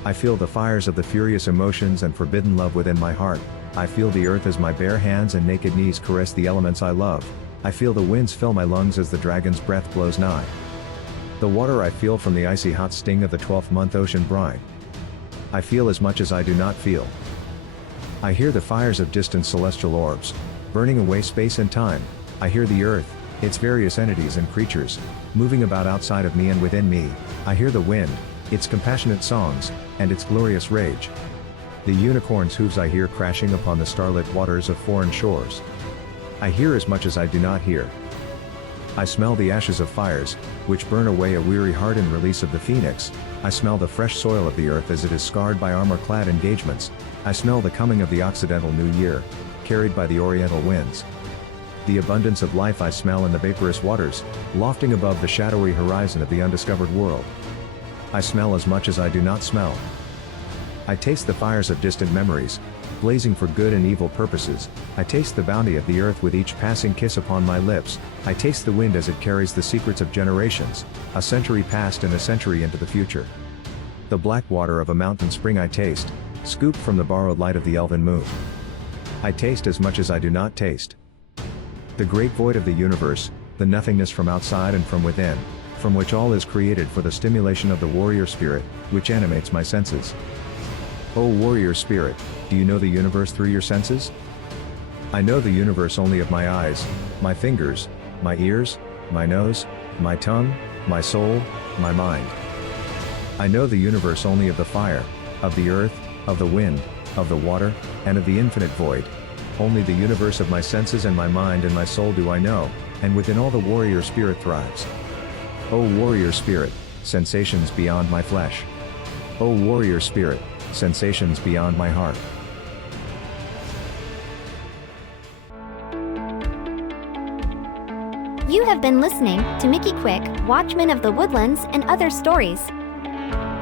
I feel the fires of the furious emotions and forbidden love within my heart. I feel the earth as my bare hands and naked knees caress the elements I love. I feel the winds fill my lungs as the dragon's breath blows nigh. The water I feel from the icy hot sting of the 12th-month ocean brine. I feel as much as I do not feel. I hear the fires of distant celestial orbs, burning away space and time. I hear the earth, its various entities and creatures, moving about outside of me and within me. I hear the wind, its compassionate songs, and its glorious rage. The unicorn's hooves I hear crashing upon the starlit waters of foreign shores. I hear as much as I do not hear. I smell the ashes of fires, which burn away a weary heart in release of the phoenix. I smell the fresh soil of the earth as it is scarred by armor-clad engagements. I smell the coming of the Occidental New Year, carried by the Oriental winds. The abundance of life I smell in the vaporous waters, lofting above the shadowy horizon of the undiscovered world. I smell as much as I do not smell. I taste the fires of distant memories, blazing for good and evil purposes. I taste the bounty of the earth with each passing kiss upon my lips. I taste the wind as it carries the secrets of generations, a century past and a century into the future. The black water of a mountain spring I taste, scooped from the borrowed light of the elven moon. I taste as much as I do not taste. The great void of the universe, the nothingness from outside and from within, from which all is created for the stimulation of the warrior spirit, which animates my senses. O warrior spirit, do you know the universe through your senses? I know the universe only of my eyes, my fingers, my ears, my nose, my tongue, my soul, my mind. I know the universe only of the fire, of the earth, of the wind, of the water, and of the infinite void. Only the universe of my senses and my mind and my soul do I know, and within all the warrior spirit thrives. O warrior spirit, sensations beyond my flesh. O warrior spirit, sensations beyond my heart. You have been listening to Mikki Quick, Watchman of the Woodlands and Other Stories.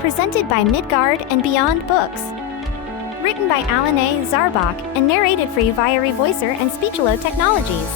Presented by Midgard and Beyond Books. Written by Alan Zarbock and narrated for you via Revoicer and Speechelo Technologies.